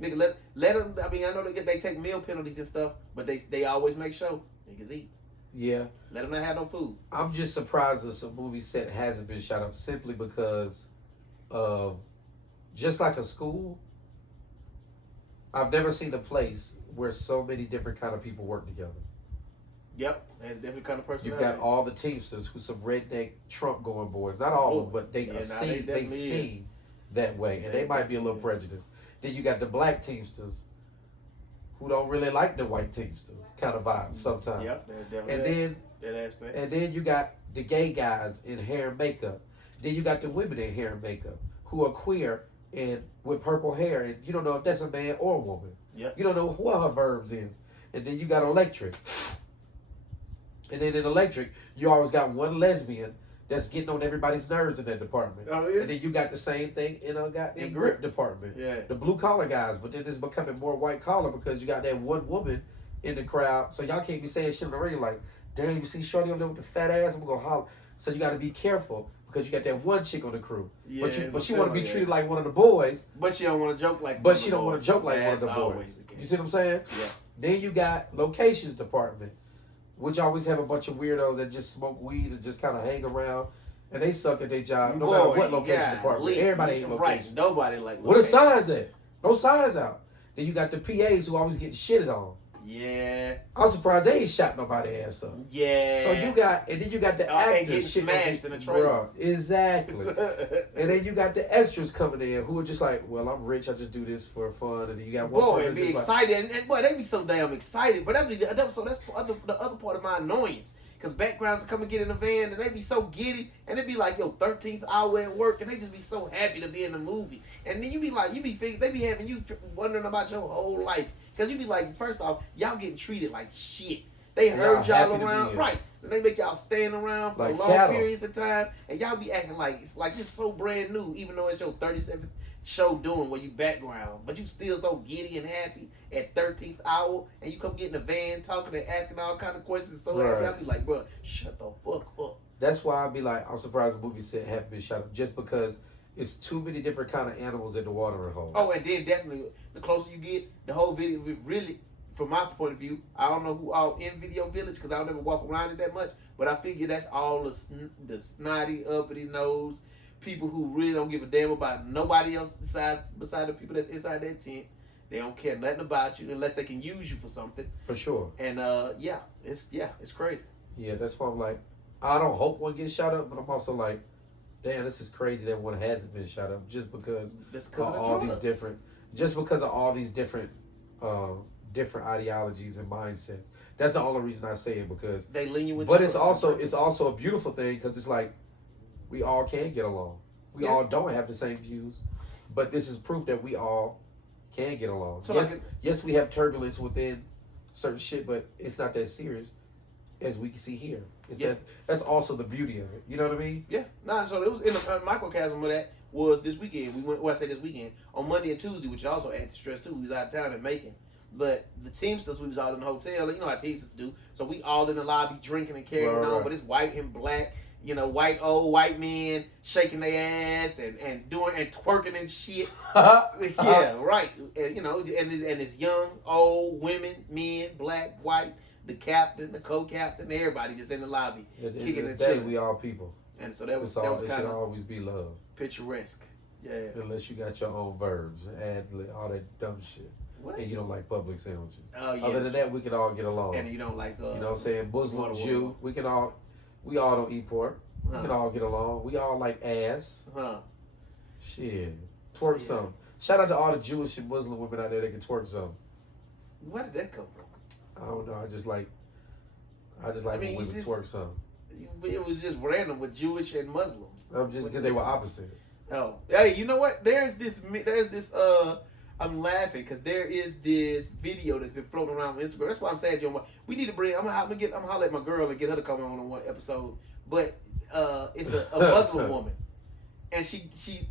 Nigga, let them... I mean, I know they take meal penalties and stuff, but they always make sure niggas eat. Yeah. Let them not have no food. I'm just surprised that some movie set hasn't been shot up simply because of, just like a school, I've never seen a place where so many different kind of people work together. Yep. That's different kind of person. You've got all the Teamsters who's some redneck Trump going boys. Not all of them, but they seem that way. And they might be a little prejudiced. Then you got the black Teamsters who don't really like the white Teamsters kind of vibe sometimes. Yep, that aspect. And then you got the gay guys in hair and makeup. Then you got the women in hair and makeup who are queer and with purple hair, and you don't know if that's a man or a woman. Yep. You don't know what her verbs is. And then you got electric. And then in electric, you always got one lesbian that's getting on everybody's nerves in that department. Oh, yeah. And then you got the same thing in a goddamn grip department. Yeah. The blue collar guys, but then it's becoming more white collar because you got that one woman in the crowd. So y'all can't be saying shit on the radio like, damn, you see Shorty over there with the fat ass? I'm gonna holler. So you got to be careful because you got that one chick on the crew. Yeah, but she want to be treated like one of the boys. But she don't want to joke like. But she don't want to joke like one of the boys. You see what I'm saying? Yeah. Then you got locations department, which always have a bunch of weirdos that just smoke weed and just kind of hang around. And they suck at their job, no matter what location department. Everybody ain't location. Right, nobody like location. Where the signs at? No signs out. Then you got the PAs who always getting shitted on. Yeah. I'm surprised they ain't shot nobody ass up. Yeah. So you got, and then you got the actors getting smashed in the trailers. Exactly. And then you got the extras coming in who are just like, well, I'm rich, I just do this for fun. And then you got one boy, and be excited, and boy, they be so damn excited. But that's the other part of my annoyance. Because backgrounds come and get in the van and they be so giddy and they be like, yo, 13th hour at work and they just be so happy to be in the movie. And then you be like, they be having you wondering about your whole life. Because you be like, first off, y'all getting treated like shit. They heard y'all around, right. And they make y'all stand around for like long cattle. periods of time. And y'all be acting like it's so brand new, even though it's your 37th show doing where you background. But you still so giddy and happy at 13th hour. And you come get in the van talking and asking all kind of questions. So happy. I be like, bro, shut the fuck up. That's why I be like, I'm surprised the movie set haven't been shot up. Just because it's too many different kind of animals in the watering hole. Oh, and then definitely, the closer you get, the whole video, really, from my point of view, I don't know who all in Video Village because I'll never walk around it that much, but I figure that's all the snotty, uppity nose people who really don't give a damn about nobody else beside the people that's inside that tent. They don't care nothing about you unless they can use you for something. For sure. And it's crazy. Yeah, that's why I'm like, I don't hope one gets shot up, but I'm also like, damn, this is crazy that one hasn't been shot up just because of all these different, different ideologies and mindsets. That's the only reason I say it, because they lean you with. But it's also a beautiful thing because it's like we all can get along. We all don't have the same views, but this is proof that we all can get along. So yes, we have turbulence within certain shit, but it's not that serious as we can see here. That's also the beauty of it. You know what I mean? Yeah. Nah, so it was in the microcosm of that. was this weekend. We went. Well, I say this weekend on Monday and Tuesday, which also adds to stress too. We was out of town in Macon, but the Teamsters, we was all in the hotel. You know how Teamsters do. So we all in the lobby drinking and carrying on. But it's white and black. You know, white men shaking their ass and doing and twerking and shit. Yeah, right. And, you know, and it's young, old, women, men, black, white, the captain, the co-captain, everybody just in the lobby kicking and chilling. We all people. And so that was kind of always be love. Picturesque. Yeah. Unless you got your own verbs, add all that dumb shit. What? And you don't like public sandwiches. Oh yeah. Other than that, we can all get along. And you don't like you know what I'm saying? Muslim, Jew, we all don't eat pork. We can all get along. We all like ass. Shit. Twerk some. Shout out to all the Jewish and Muslim women out there that can twerk some. Where did that come from? I don't know. I just like when women twerk some. It was just random with Jewish and Muslims. Just because they were opposite. Oh. Hey, you know what? There's this I'm laughing because there is this video that's been floating around on Instagram. That's why I'm saying, Joe, we need to bring. I'm gonna holler at my girl and get her to come on one episode. But it's a Muslim woman, and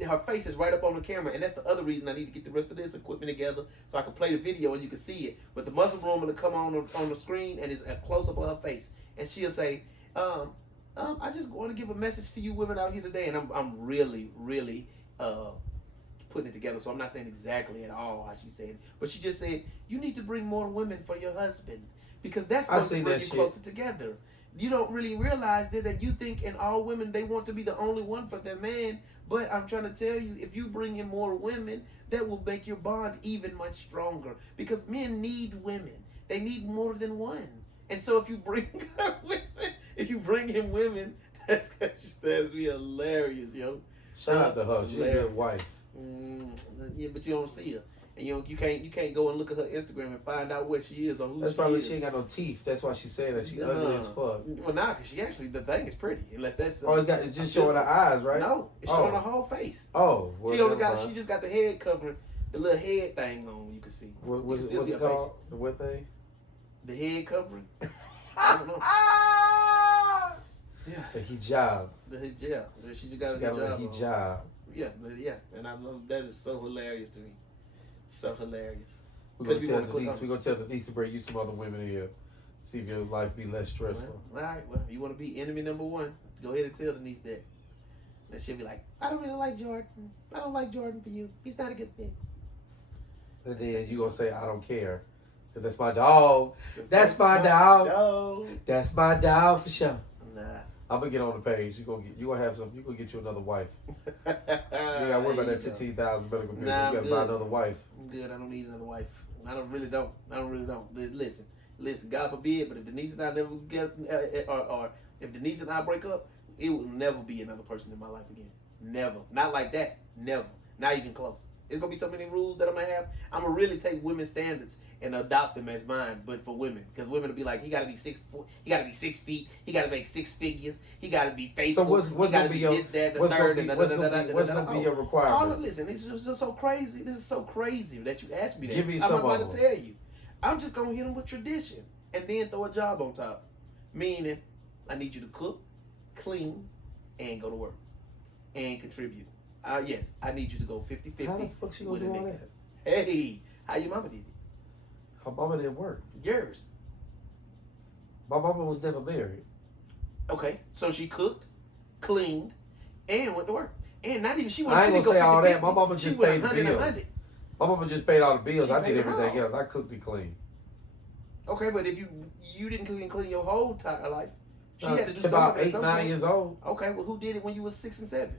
her face is right up on the camera, and that's the other reason I need to get the rest of this equipment together so I can play the video and you can see it. But the Muslim woman will come on the screen and it's a close up of her face, and she'll say, I just want to give a message to you women out here today, and I'm really putting it together, so I'm not saying exactly at all how she said it, but she just said you need to bring more women for your husband because that's going to bring you closer together. You don't really realize that you think in all women they want to be the only one for their man, but I'm trying to tell you, if you bring in more women, that will make your bond even much stronger because men need women. They need more than one. And so if you bring in women, that's be hilarious, yo. Shout out to her. She's a good wife. Yeah, but you don't see her. And you can't go and look at her Instagram and find out what she is or who that's she probably is. She ain't got no teeth. That's why she's saying that she's ugly as fuck. Well, nah, because she actually, the thing is pretty. Unless that's it's just showing her eyes, right? No, it's showing her whole face. Oh, well, she just got the head covering, the little head thing on. You can see. What's it called? The what thing? The head covering. I don't know. Yeah. The hijab. The hijab. She just got a hijab. Yeah, and I love that. Is so hilarious to me. So hilarious. We're gonna tell Denise to bring you some other women in here. See if your life be less stressful. Well, all right. Well, you want to be enemy number one? Go ahead and tell Denise that. And she'll be like, I don't really like Jordan. I don't like Jordan for you. He's not a good fit. And then you gonna say I don't care, cause that's my dog. That's my dog. That's my dog for sure. Nah. I'm gonna get on the page. You gonna have some. You gonna get you another wife. You gotta worry about that 15,000 medical bills. Nah, you gotta buy another wife. I'm good. I don't need another wife. I really don't. Listen. God forbid. But if Denise and I never get, or if Denise and I break up, it will never be another person in my life again. Never. Not like that. Never. Not even close. There's gonna be so many rules that I'm gonna have. I'm gonna really take women's standards and adopt them as mine, but for women, because women will be like, he gotta be 6'4", he gotta be 6 feet, he gotta make 6 figures, he gotta be faithful. So what's gonna be your requirement? Listen, it's just so crazy. This is so crazy that you asked me that. Give me some I'm about to tell you. I'm just gonna hit them with tradition and then throw a job on top. Meaning, I need you to cook, clean, and go to work and contribute. Yes, I need you to go 50-50. How the fuck she gonna do all that? Hey, how your mama did it? Her mama didn't work. Yours. My mama was never married. Okay, so she cooked, cleaned, and went to work. And not even she went. I ain't gonna say all that. My mama just paid the bills. 100. My mama just paid all the bills. I did everything else. I cooked and cleaned. Okay, but if you didn't cook and clean your whole entire life, she had to do something. About 8, 9 years old. Okay, well, who did it when you was 6 and 7?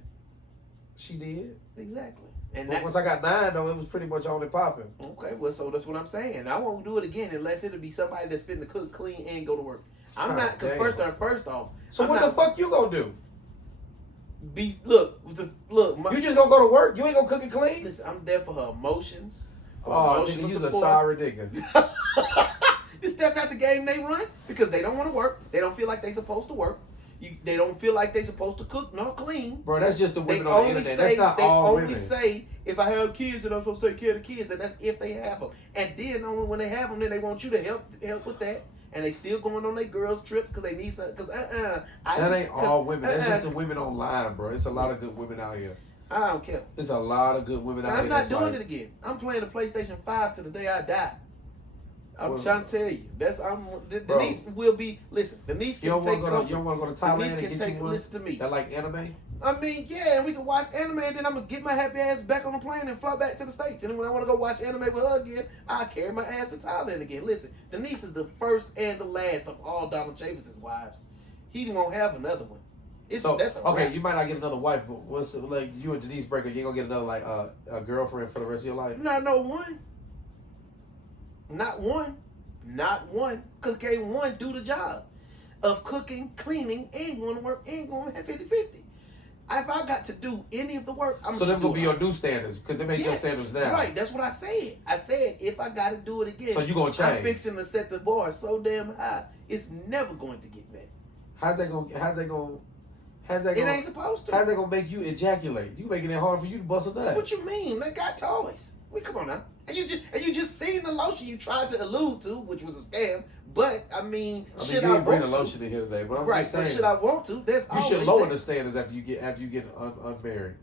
She did. Exactly. And once I got 9, though, it was pretty much on and popping. Okay, well, so that's what I'm saying. I won't do it again unless it'll be somebody that's fitting to cook, clean, and go to work. I'm not, because first off. So what the fuck you gonna do? Look. You just gonna go to work? You ain't gonna cook and clean? Listen, I'm there for her emotions. Oh, nigga, he's a sorry nigga. This step not the game they run because they don't want to work. They don't feel like they supposed to work. They don't feel like they supposed to cook nor clean. Bro, that's just the women on the internet. That's not all women. They only say, if I have kids, then I'm supposed to take care of the kids, and that's if they have them. And then only when they have them, then they want you to help with that. And they still going on their girls' trip because they need something. Because that ain't all women. That's just the women online, bro. It's a lot of good women out here. I don't care. There's a lot of good women out there. I'm not doing it again. I'm playing the PlayStation 5 to the day I die. I'm trying to tell you. Denise will be. Listen, Denise can take comfort. You don't want to go to Thailand Denise and can get take. you one Listen to me. that like anime? I mean, yeah, we can watch anime, and then I'm gonna get my happy ass back on the plane and fly back to the States. And then when I want to go watch anime with her again, I carry my ass to Thailand again. Listen, Denise is the first and the last of all Donald Chavis's wives. He won't have another one. That's a okay. wrap. You might not get another wife, but what's like you and Denise Breaker? You ain't gonna get another like a girlfriend for the rest of your life? No, one. Not one. Not one. Because can't one do the job of cooking, cleaning, and going to work, and going to have 50-50. If I got to do any of the work, I'm so that's gonna be your new standards because they make your standards now. Right, that's what I said. I said if I got to do it again, so you gonna change. I'm fixing to set the bar so damn high, it's never going to get met. How's that going? It ain't supposed to. How's that gonna make you ejaculate? You making it hard for you to bust a nut. What you mean? They got toys. Come on now. And you just seen the lotion you tried to allude to, which was a scam. But I mean should I bring want the to? lotion in here today, but I'm right, just saying. But should I want to? You should lower the standards after you get unmarried.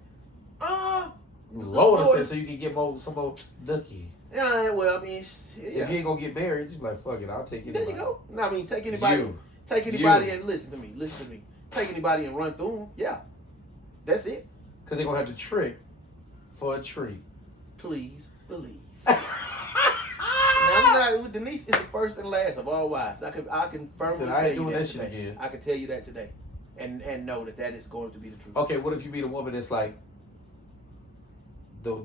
Lower the standards so you can get some more nookie. Yeah, well, I mean, yeah. If you ain't gonna get married, just like fuck it, I'll take it. There you go. No, I mean, take anybody and listen to me. Take anybody and run through them. Yeah, that's it. Because they're gonna have the trick for a treat. Please believe. Now, Denise is the first and last of all wives. I can firmly tell you that today. I can tell you that today, and know that is going to be the truth. Okay, what if you meet a woman that's like the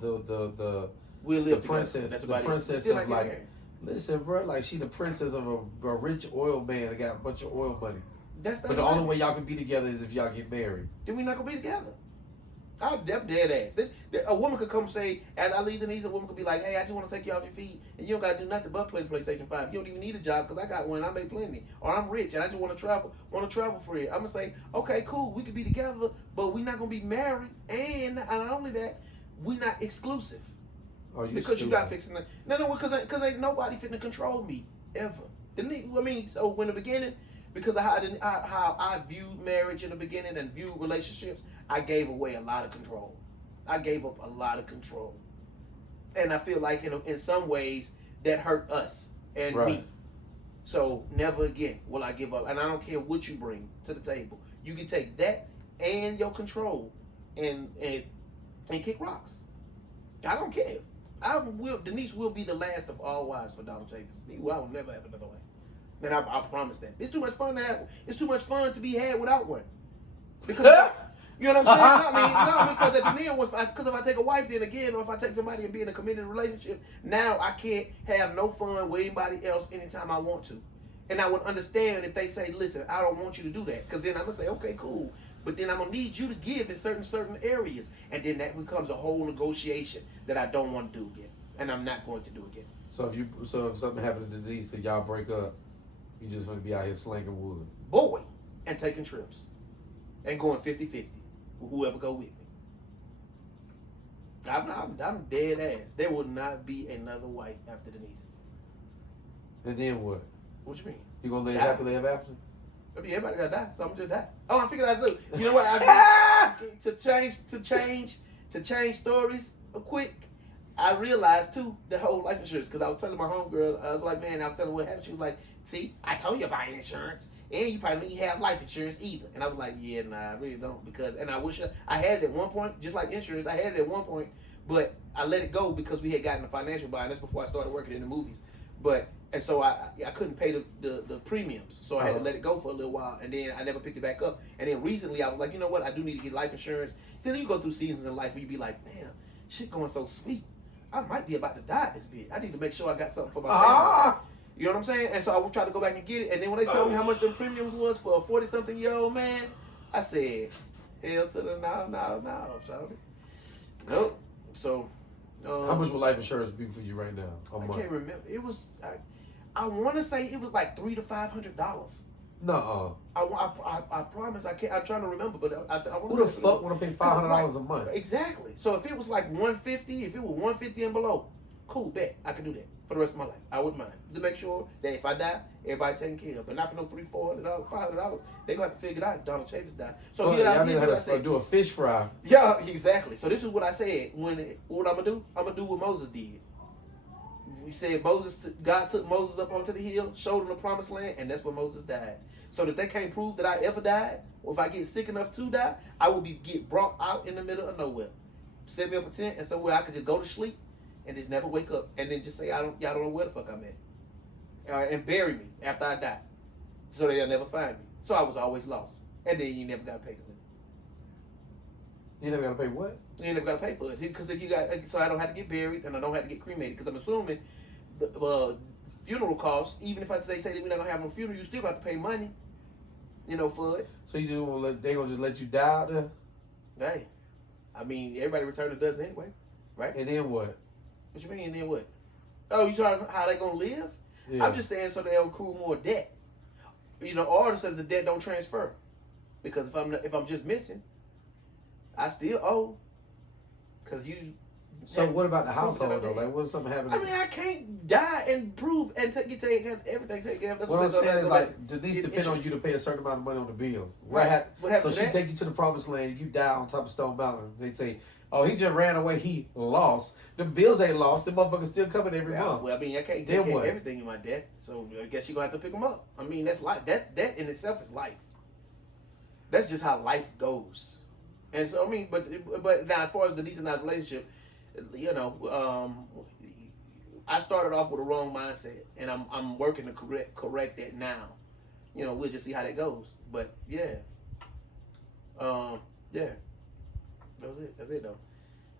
princess, the princess of like, listen, bro, like she the princess of a rich oil man that got a bunch of oil money. But the only way y'all can be together is if y'all get married. Then we not gonna be together. I'm dead ass. A woman could come and say, as I leave Denise, a woman could be like, hey, I just want to take you off your feet, and you don't gotta do nothing but play the PlayStation 5. You don't even need a job because I got one. I make plenty, or I'm rich and I just want to travel free. I'm gonna say, okay, cool, we could be together, but we're not gonna be married, and not only that, we're not exclusive. Because you got fixing that. No, because ain't nobody finna control me ever. So in the beginning, because of how I viewed marriage in the beginning and viewed relationships, I gave away a lot of control. I gave up a lot of control, and I feel like in some ways that hurt us and me. So never again will I give up, and I don't care what you bring to the table. You can take that and your control, and kick rocks. I don't care. Denise will be the last of all wives for Donald Chavis. I will never have another wife. And I promise that. It's too much fun to have. It's too much fun to be had without one. Because you know what I'm saying? No, because at the end, because if I take a wife then again, or if I take somebody and be in a committed relationship, now I can't have no fun with anybody else anytime I want to. And I would understand if they say, listen, I don't want you to do that. Because then I'm going to say, okay, cool. But then I'm going to need you to give in certain areas. And then that becomes a whole negotiation that I don't want to do again. And I'm not going to do again. So if something happened to Denise and y'all break up, you just want to be out here slinging wood. Boy, and taking trips. And going 50-50 with whoever go with me. I'm dead ass. There will not be another wife after Denise. And then what? What you mean? You gonna live happily ever after? I mean, everybody gotta die. So I'm just die. Oh, I figured out too. You know what? I to change stories quick. I realized too the whole life insurance because I was telling my homegirl. I was like, man, I was telling her what happened. She was like, see, I told you about insurance, and you probably don't have life insurance either. And I was like, yeah, nah, I really don't and I wish I had it at one point, just like insurance. I had it at one point, but I let it go because we had gotten a financial buy. And that's before I started working in the movies. And so I couldn't pay the premiums, so I had to let it go for a little while, and then I never picked it back up. And then recently I was like, you know what, I do need to get life insurance because you go through seasons in life where you be like, damn, shit going so sweet. I might be about to die this bit. I need to make sure I got something for my family. You know what I'm saying? And so I would try to go back and get it. And then when they told me how much the premiums was for a 40-something-year-old man, I said, hell to the no, shawty. Nope. So, how much would life insurance be for you right now? I can't remember. It was, I want to say it was like $300 to $500. No. I promise I can't. I'm trying to remember, but I want to. Who the fuck want to pay $500 a month? Exactly. So if it was like $150, if it was $150 and below, Cool, bet. I can do that for the rest of my life. I wouldn't mind. To make sure that if I die, everybody taken care of. But not for no $300, $400, $500. They're going to have to figure it out if Donald Chavis died. So here's what I said. Do a fish fry. Yeah, exactly. So this is what I said. What I'm going to do? I'm going to do what Moses did. We said God took Moses up onto the hill, showed him the promised land, and that's where Moses died. So that they can't prove that I ever died, or if I get sick enough to die, I will get brought out in the middle of nowhere. Set me up a tent and somewhere I could just go to sleep and just never wake up, and then just say y'all don't know where the fuck I'm at, and bury me after I die, so they'll never find me. So I was always lost, and then you never got to pay the money. You never got to pay what? You never got to pay for it because so I don't have to get buried and I don't have to get cremated because I'm assuming the funeral costs. Even if they say that we're not gonna have no funeral, you still got to pay money, for it. So you just won't they gonna just let you die out there? Hey, I mean everybody return to dust anyway, right? And then what? What you mean? And then what? Oh, you talking how they gonna live? Yeah. I'm just saying so they don't accrue more debt, or so the debt don't transfer. Because if I'm just missing, I still owe. Cause you. So what about the household though? Like, what if something happens? I mean, I can't die and prove and get everything taken care of. That's what I'm saying is like, Denise depend on you to pay a certain amount of money on the bills. What happens? So she take you to the promised land. You die on top of Stone Mountain. They say, "Oh, he just ran away. He lost. The bills ain't lost. The motherfuckers still coming every month." Well, I mean, I can't take care of everything in my death, so I guess you're gonna have to pick them up. I mean, that's life. That in itself is life. That's just how life goes. And so I mean, but now as far as the decent nice relationship, I started off with a wrong mindset, and I'm working to correct that now. We'll just see how that goes. But yeah, yeah, that was it. That's it though.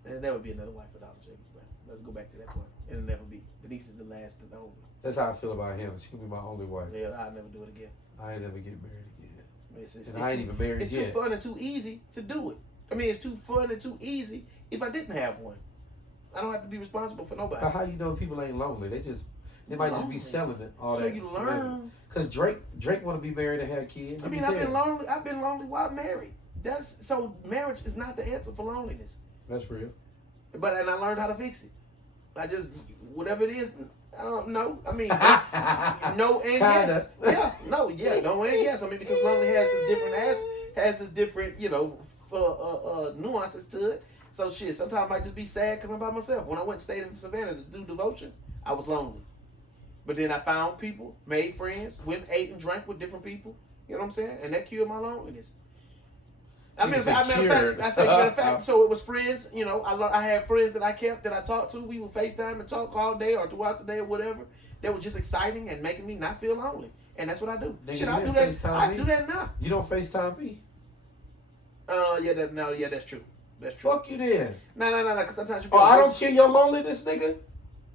There'll never be another wife without James. But let's go back to that point. It'll never be. Denise is the last and only. That's how I feel about him. She can be my only wife. Yeah, I'll never do it again. I ain't never get married again. I ain't even married yet. It's too fun and too easy to do it. I mean, it's too fun and too easy if I didn't have one. I don't have to be responsible for nobody. But how you know people ain't lonely? They might just be selling it. All so that you learn. Because Drake want to be married and have kids. I mean, I've been lonely while married. Marriage is not the answer for loneliness. That's real. And I learned how to fix it. I just whatever it is. No, I mean no and yes. Yeah, no, yeah, no and yes. I mean because lonely has this different nuances to it. So shit, sometimes I might just be sad because I'm by myself. When I went and stayed in Savannah to do devotion, I was lonely. But then I found people, made friends, went and ate and drank with different people. You know what I'm saying? And that cured my loneliness. Matter of fact, so it was friends. I had friends that I kept, that I talked to. We would FaceTime and talk all day or throughout the day or whatever. That was just exciting and making me not feel lonely. And that's what I do. Should I do that? I do that now. You don't FaceTime me? That's true. That's true. Fuck you then. No. Because sometimes you. I don't kill your loneliness, nigga.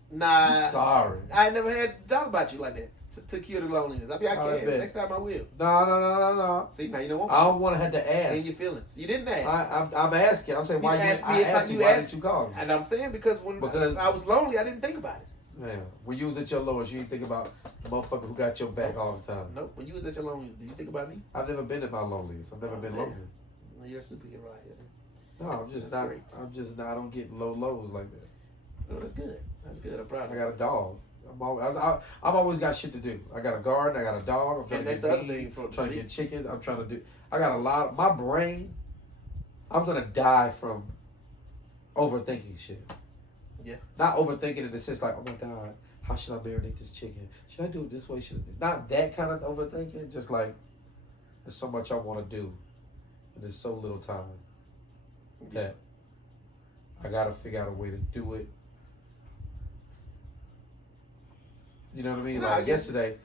Nah. I'm sorry. I never had thought about you like that. To cure the loneliness. I can. Next time I will. No. See, now you don't want me. I don't want to have to ask. In your feelings. You didn't ask. I'm asking. I'm saying, why you asked me? Why didn't you call me? And I'm saying because I was lonely, I didn't think about it. Man, when you was at your lowest, you didn't think about the motherfucker who got your back all the time. Nope. When you was at your loneliest, did you think about me? I've never been at my loneliest. I've never been lonely. Well, you're a superhero out here. No, I'm just not. Great. I'm just not. I don't get low lows like that. No, that's good. That's good. I'm proud of you. I got a dog. I've always got shit to do. I got a garden. I got a dog. I'm trying to get bees. I'm trying to get chickens. I'm trying to do. I got a lot. Of, my brain. I'm gonna die from overthinking shit. Yeah. Not overthinking in the sense like, oh my God, how should I marinate this chicken? Should I do it this way? Not that kind of overthinking. Just like there's so much I want to do, and there's so little time that I gotta figure out a way to do it. You know what I mean? Like yesterday,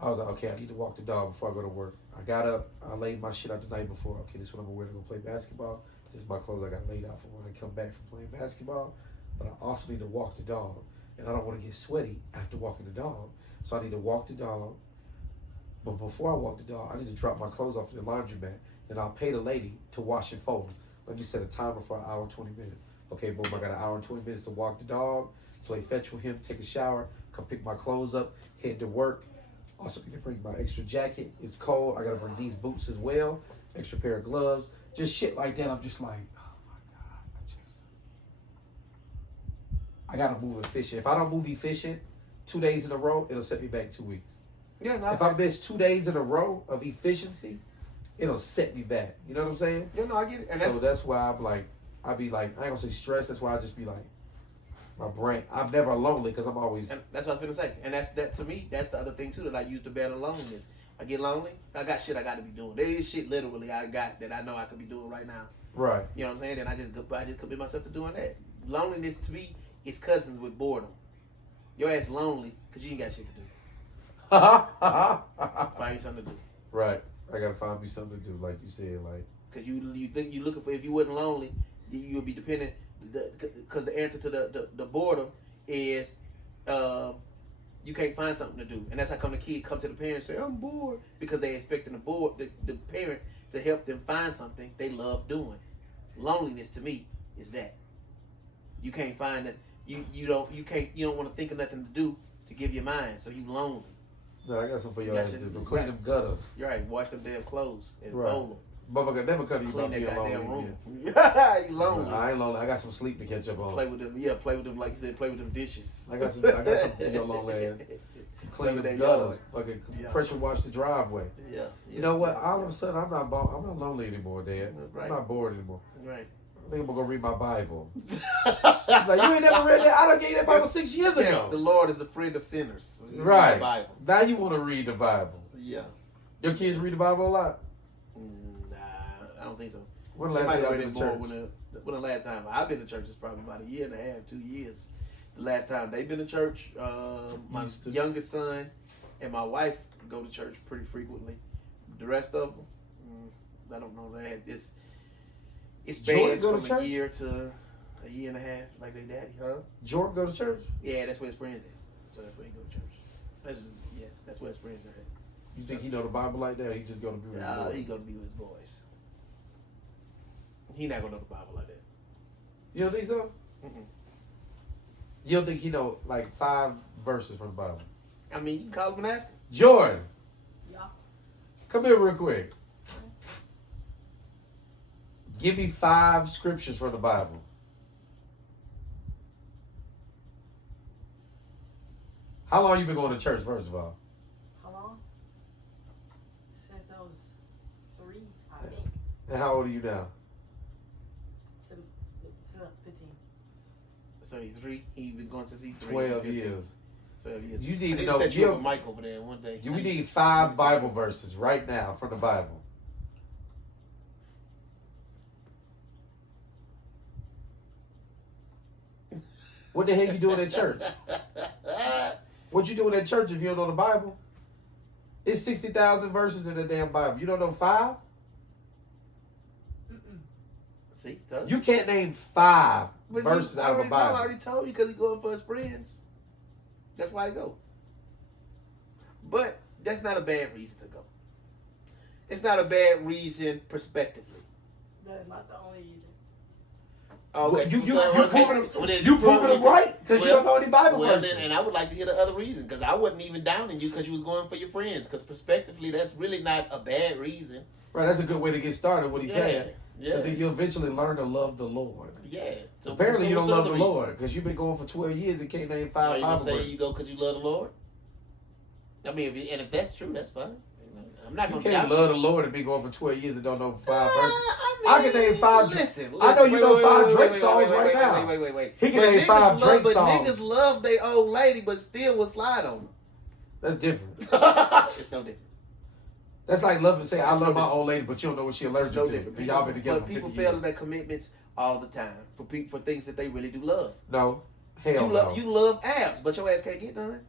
I was like, okay, I need to walk the dog before I go to work. I got up, I laid my shit out the night before. Okay, this is what I'm gonna wear to go play basketball. This is my clothes I got laid out for when I come back from playing basketball. But I also need to walk the dog. And I don't want to get sweaty after walking the dog. So I need to walk the dog. But before I walk the dog, I need to drop my clothes off in the laundromat. Then I'll pay the lady to wash and fold them. Let me set a timer for an hour and 20 minutes. Okay, boom, I got an hour and 20 minutes to walk the dog, play fetch with him, take a shower, come pick my clothes up, head to work. Also need to bring my extra jacket. It's cold. I got to bring these boots as well. Extra pair of gloves. Just shit like that. I'm just like, oh my God. I gotta move efficient. If I don't move efficient 2 days in a row, it'll set me back 2 weeks. Yeah, no. If I miss 2 days in a row of efficiency, it'll set me back. You know what I'm saying? Yeah, no, I get it. And so that's why I'm like, I be like, I ain't gonna say stressed. That's why I just be like, my brain. I'm never lonely because I'm always. And that's what I was gonna say. And that to me, that's the other thing too that I use to battle loneliness. I get lonely. I got shit I got to be doing. There is shit literally I got that I know I could be doing right now. Right. You know what I'm saying? And I just commit myself to doing that. Loneliness to me is cousins with boredom. Your ass lonely because you ain't got shit to do. Find you something to do. Right. I gotta find me something to do, like you said, like. Because you think you looking for, if you wasn't lonely, you'll be dependent. Because the answer to the boredom is you can't find something to do, and that's how come the kid come to the parents and say I'm bored, because they expecting the parent to help them find something they love doing. Loneliness to me is that you can't find that you don't want to think of nothing to do to give your mind, so you lonely. No, I got something for your ass to do. Clean them gutters. You're right. Wash them damn clothes and right. fold them. Motherfucker never cut you about being lonely. Room. You lonely. I ain't lonely. I got some sleep to catch up on. Play with them. Yeah, play with them like you said. Play with them dishes. I got something for your lonely ass. Clean them gutters. Fucking pressure wash the driveway. Yeah. You know what? All of a sudden, I'm not lonely anymore, Dad. Right. I'm not bored anymore. Right. I think I'm gonna go read my Bible. Like, you ain't never read that? I done gave you that Bible 6 years ago. Yes, the Lord is a friend of sinners. Right. The Bible. Now you want to read the Bible. Yeah. Your kids read the Bible a lot? Nah, I don't think so. When the last time you been to church? When the last time I've been to church is probably about 1.5 years, 2 years. The last time they've been to church, my youngest son and my wife go to church pretty frequently. The rest of them, I don't know. It's bands from a year to 1.5 years, like their daddy, huh? Jordan go to church? Yeah, that's where his friends at. So that's where he go to church. That's where his friends are at. You think he know the Bible like that? Or he just go to be with his boys? He gonna be with his boys. He not gonna know the Bible like that. You don't think so? Mm-mm. You don't think he know like 5 verses from the Bible? I mean, you can call him and ask him. Jordan. Yeah. Come here real quick. Give me 5 scriptures from the Bible. How long you been going to church, first of all? How long? Since I was 3, I think. And how old are you now? 15. So he's 3. He's been going since he's 3. 12 years. 12 years. You need to know. know. You up with Mike over there one day. We need 5 Bible verses right now from the Bible. What the hell you doing at church? What you doing at church if you don't know the Bible? It's 60,000 verses in the damn Bible. You don't know 5? See, you can't name 5 verses out of a Bible. I already told you because he's going for his friends. That's why I go. But that's not a bad reason to go. It's not a bad reason prospectively. That is not the only reason. Okay. You proving them right because you don't know any Bible verses. And I would like to hear the other reason, because I wasn't even downing you because you was going for your friends. Because prospectively, that's really not a bad reason. Right, that's a good way to get started. What he said. Yeah. I think you'll eventually learn to love the Lord. Yeah. So apparently you don't love the Lord because you've been going for 12 years and can't name 5 Bible verses. Are you gonna say you go because you love the Lord? I mean, if that's true, that's fine. I'm not gonna. You can't love the Lord and be going for 12 years and don't know 5 verses. I can name 5. Listen, I know you know 5 Drake songs right now. Wait. He can name 5 Drake songs. But niggas love their old lady, but still will slide on them. That's different. It's no different. That's like loving saying, I love my old lady, but you don't know what she allergic to. Different. And y'all been together but for 50 people years. fail in their commitments all the time for things that they really do love. No. Hell no. You love abs, but your ass can't get none.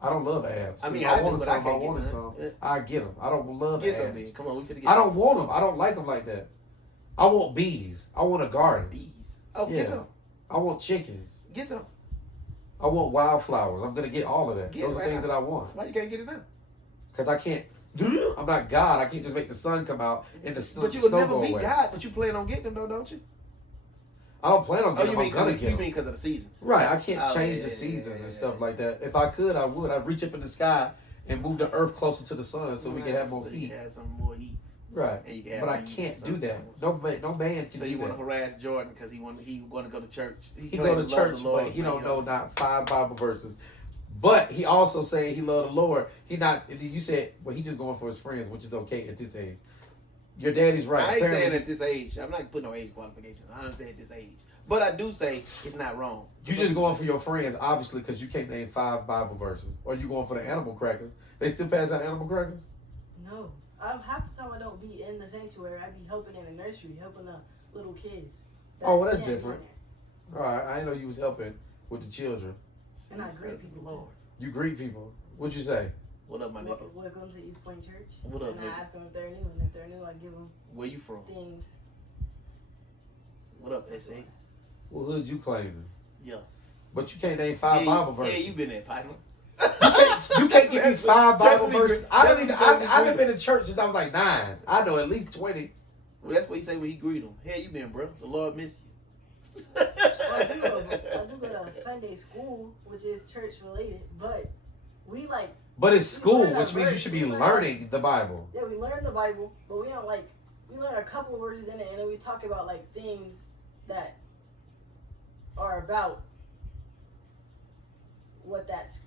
I don't love abs. I mean, I do, wanted but some. I can't wanted get some. none. I get them. I don't love Get abs. some, man. Come on, we finna get I don't want them. I don't like them like that. I want bees. I want a garden. Bees. Oh, yeah. Get some. I want chickens. Get some. I want wildflowers. I'm gonna get all of that. Get Those are things that I want. Why you can't get it now? Because I can't. I'm not God. I can't just make the sun come out and the snow go away. But you would never be God. But you plan on getting them though, don't you? I don't plan on getting them. I'm gonna get them. You mean because of the seasons? Right. I can't change the seasons and stuff like that. If I could, I would. I'd reach up in the sky and move the earth closer to the sun so we can have more heat. Have some more heat. Right. And you can have But I beads can't and do that. something. No man can So do you want that. to harass Jordan because he want to go to church. He go to church, but he don't know not 5 Bible verses. But he also saying he love the Lord. He not. You said, well, he just going for his friends, which is okay at this age. Your daddy's right. I ain't Apparently, saying at this age. I'm not putting no age qualification. I don't say at this age. But I do say it's not wrong. you just going for your friends, obviously, because you can't name 5 Bible verses. Or you going for the animal crackers. They still pass out animal crackers? No. Half the time I don't be in the sanctuary. I be helping in the nursery, helping the little kids. Oh, well, that's can't be in different. there. All right, I didn't know you was helping with the children. And I greet people, Lord. You greet people. What'd you say? What up, my nigga? Welcome to East Point Church. What up, and nigga? I ask them if they're new, and if they're new, I give them Where you from? things. What up, SA? What hood you claiming? Yeah. But you can't name 5 Bible verses. Yeah, you been there, partner. You can't give me 5 Bible what he verses. greet- I that's don't what even. he said when he I haven't greet been to church since I was like 9. I know at least 20. Well, that's what he say when he greet him. Hey, you been, bro? The Lord miss you. I do go to Sunday school, which is church related, but we like. But it's We school, learn which a means you verse. should be We learn, learning the Bible. Yeah, we learn the Bible, but we don't like. We learn a couple verses in it, and then we talk about like things that are about what that's.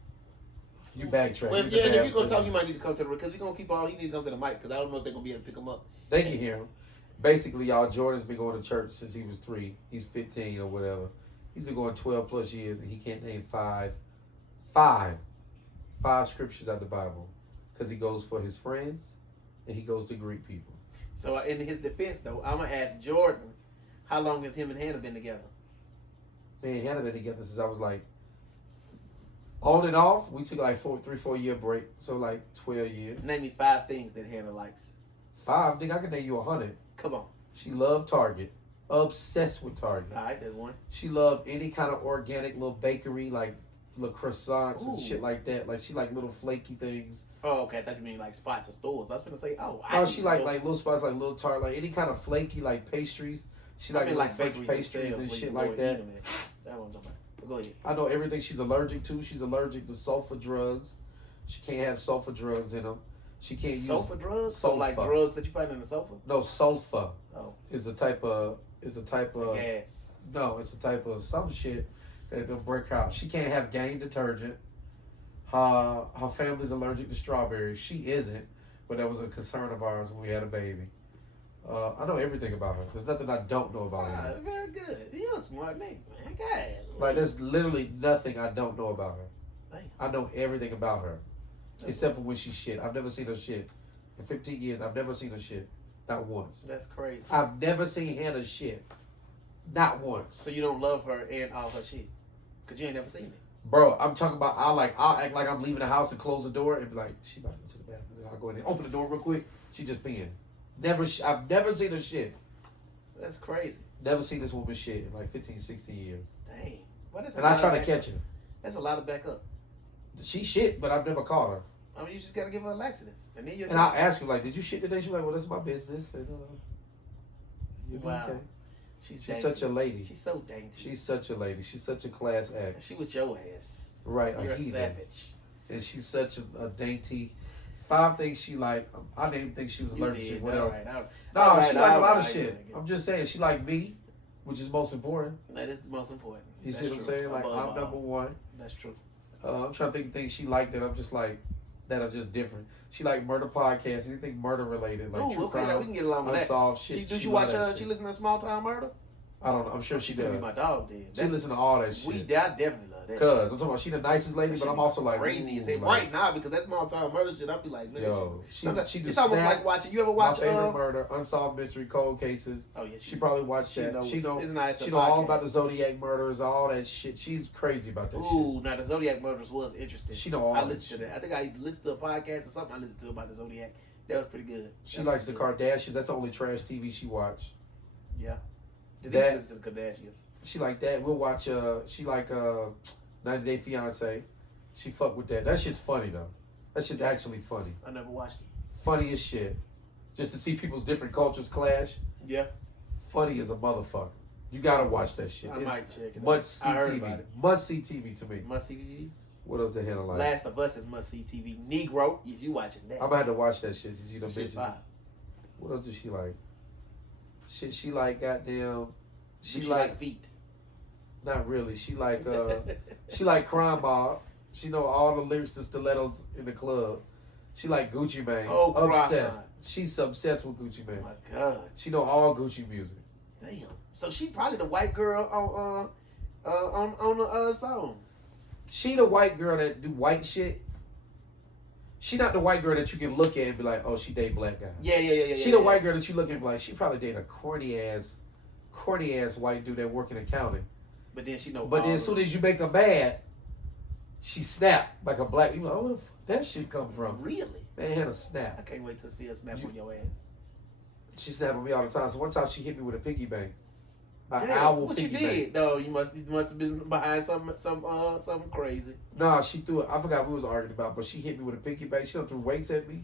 You backtrack. Well, He's yeah, a and if bad you're gonna talk, person. you might need to come to the because we're gonna keep all. You need to come to the mic because I don't know if they're gonna be able to pick him up. They can hear him. Basically, y'all, Jordan's been going to church since he was 3. He's 15 or whatever. He's been going 12 plus years, and he can't name 5 scriptures out of the Bible because he goes for his friends and he goes to greet people. So in his defense, though, I'm gonna ask Jordan, how long has him and Hannah been together? Me and Hannah been together since I was like, on and off. We took like 3-4 year break, so like 12 years. Name me 5 things that Hannah likes. 5, think I can name you 100. Come on. She loved Target, obsessed with Target. All right, there's one. She loved any kind of organic little bakery, like little croissants and Ooh. shit like that. Like she like little flaky things. Oh, okay. I thought you mean like spots or stores. I was gonna say, oh, No, she like little spots, like little tart, like any kind of flaky like pastries. She like little fake pastries and shit like that. That one I'm talking about. Go ahead. I know everything she's allergic to. She's allergic to sulfur drugs. She can't have sulfur drugs in them. She can't use Sulfur drugs. So like sulfur. drugs that you find in the sofa. No, sulfur Oh, is a type of gas. no, it's a type of some shit that will break out. She can't have Gain detergent. Her family's allergic to strawberries. She isn't, but that was a concern of ours when we had a baby. I know everything about her. There's nothing I don't know about her. Very good. You're a smart nigga, man. God. Like there's literally nothing I don't know about her. Damn. I know everything about her, except for when she shit. I've never seen her shit. In 15 years, I've never seen her shit. Not once. That's crazy. I've never seen Hannah shit. Not once. So you don't love her and all her shit, cause you ain't never seen it. Bro, I'm talking about I'll act like I'm leaving the house and close the door and be like, she about to go to the bathroom. And I'll go in and open the door real quick. She just peeing. I've never seen her shit. That's crazy. Never seen this woman shit in like 15, 16 years. Dang. Well, that's a And I lot try of to catch her. That's a lot of backup. She shit, but I've never caught her. I mean, you just gotta give her a laxative, and then you. And I'll ask her like, did you shit today? She's like, well, that's my business. And you Wow. okay? She's She's dainty. such a lady. She's so dainty. She's such a lady. She's such a class act. She was your ass. Right, You're a heathen. savage. And she's such a dainty. 5 things she like. I didn't think she was You allergic to. did. What All else? right, No, all she right, like a all lot of right. shit. I'm just saying, she like me, which is most important. That is the most important. You That's see what I'm true. saying? Like, Above I'm all. number 1. That's true. I'm trying to think of things she liked that I'm just like, that are just different. She like murder podcasts, anything murder related, like Ooh, true okay, now crime, we can get along with that. unsolved shit. Does she love watch? that She shit. listen to Small Time Murder? I don't know. I'm sure she finna be does. my dog. Then She listen to all that shit. I definitely love that. Cause I'm talking about she the nicest lady, but I'm also like crazy as ooh, hell. like, Right now, because that Small Time Murder shit, I'll be like, man, Yo, she do it's almost Snap, like watching. You ever My watch? Favorite Murder, Unsolved Mystery, Cold Cases. Oh yeah, She probably watched that. She know. It's nice. She know all about the Zodiac murders, all that shit. She's crazy about that Ooh, now the Zodiac murders was interesting. She know all I that listened to that. I think I listened to a podcast or something. I listened to about the Zodiac. That was pretty good. She That likes was the good. Kardashians. That's the only trash TV she watch. Yeah. Did That- they listen to the Kardashians? She like that. We'll watch. She like 90 Day Fiance. She fuck with that. That shit's funny though. That shit's actually funny. I never watched it. Funny as shit. Just to see people's different cultures clash. Yeah. Funny as a motherfucker. You gotta watch that shit. I It's might check it out. must see I heard TV. about it. Must see TV to me. Must see TV. What else the hell I like? Last of Us is must see TV. Negro, if you watching that. I'm gonna have to watch that shit since you done Shit bitches. fire. What else does she like? Shit, she like goddamn. She like feet. Not really. She like she like Crime Mob. She know all the lyrics to Stilettos in the club. She like Gucci Mane. Oh, obsessed. Crime. She's obsessed with Gucci Mane. Oh my God. She know all Gucci music. Damn. So she probably the white girl on the song. She the white girl that do white shit. She not the white girl that you can look at and be like, oh, she date black guy. Yeah. She the white girl that you look at and be like, she probably date a corny ass white dude that work in accounting. But then she know. But then as soon as you make her mad, she snap like a black. You like, oh, where the fuck that shit come from? Really? Man, had a I snap. can't wait to see her snap on your ass. She snapped on me all the time. So one time she hit me with a piggy bank. An Damn, owl what you piggy bank. did? No, you must have been behind something crazy. Nah, she threw it. I forgot what we was arguing about, but she hit me with a piggy bank. She done threw weights at me.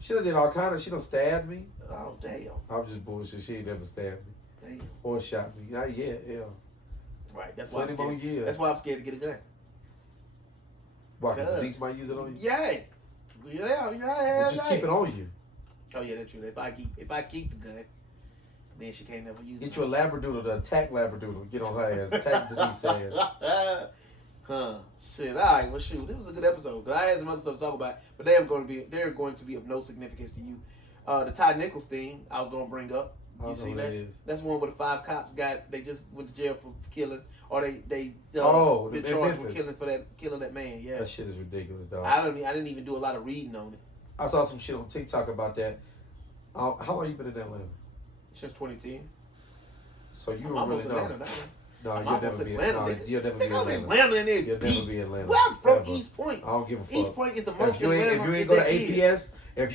She done did all kind of. She done stabbed me. Oh damn. I'm just bullshit. She ain't never stabbed me Damn. or shot me. Not yet. Yeah. Right. That's why. Plenty more years. That's why I'm scared to get a gun. Why? Because Denise might use it on you. Yeah. But just keep it on you. Oh yeah, that's true. If I keep the gun, then she can't never use it. Get you a labradoodle, the attack labradoodle. Get on her ass. Attack Denise ass. Huh. Shit. All right. Well, shoot. This was a good episode. Cause I had some other stuff to talk about, but they're going to be of no significance to you. The Ty Nichols thing I was going to bring up. You seen that? That's one where the 5 cops they just went to jail for killing, or they been charged with killing that man. Yeah. That shit is ridiculous, dog. I didn't even do a lot of reading on it. I saw some shit on TikTok about that. How long you been in Atlanta? Since 2010. So you I'm don't almost really know. Atlanta now. No, I'm you'll almost never be Atlanta, Atlanta. nigga. You'll never be Nigga, I'm Atlanta. Atlanta, nigga. You'll never be Atlanta. Well, I'm from Ever. East Point. I don't give a fuck. East Point is the most If you ain't Atlanta go to there is. APS, if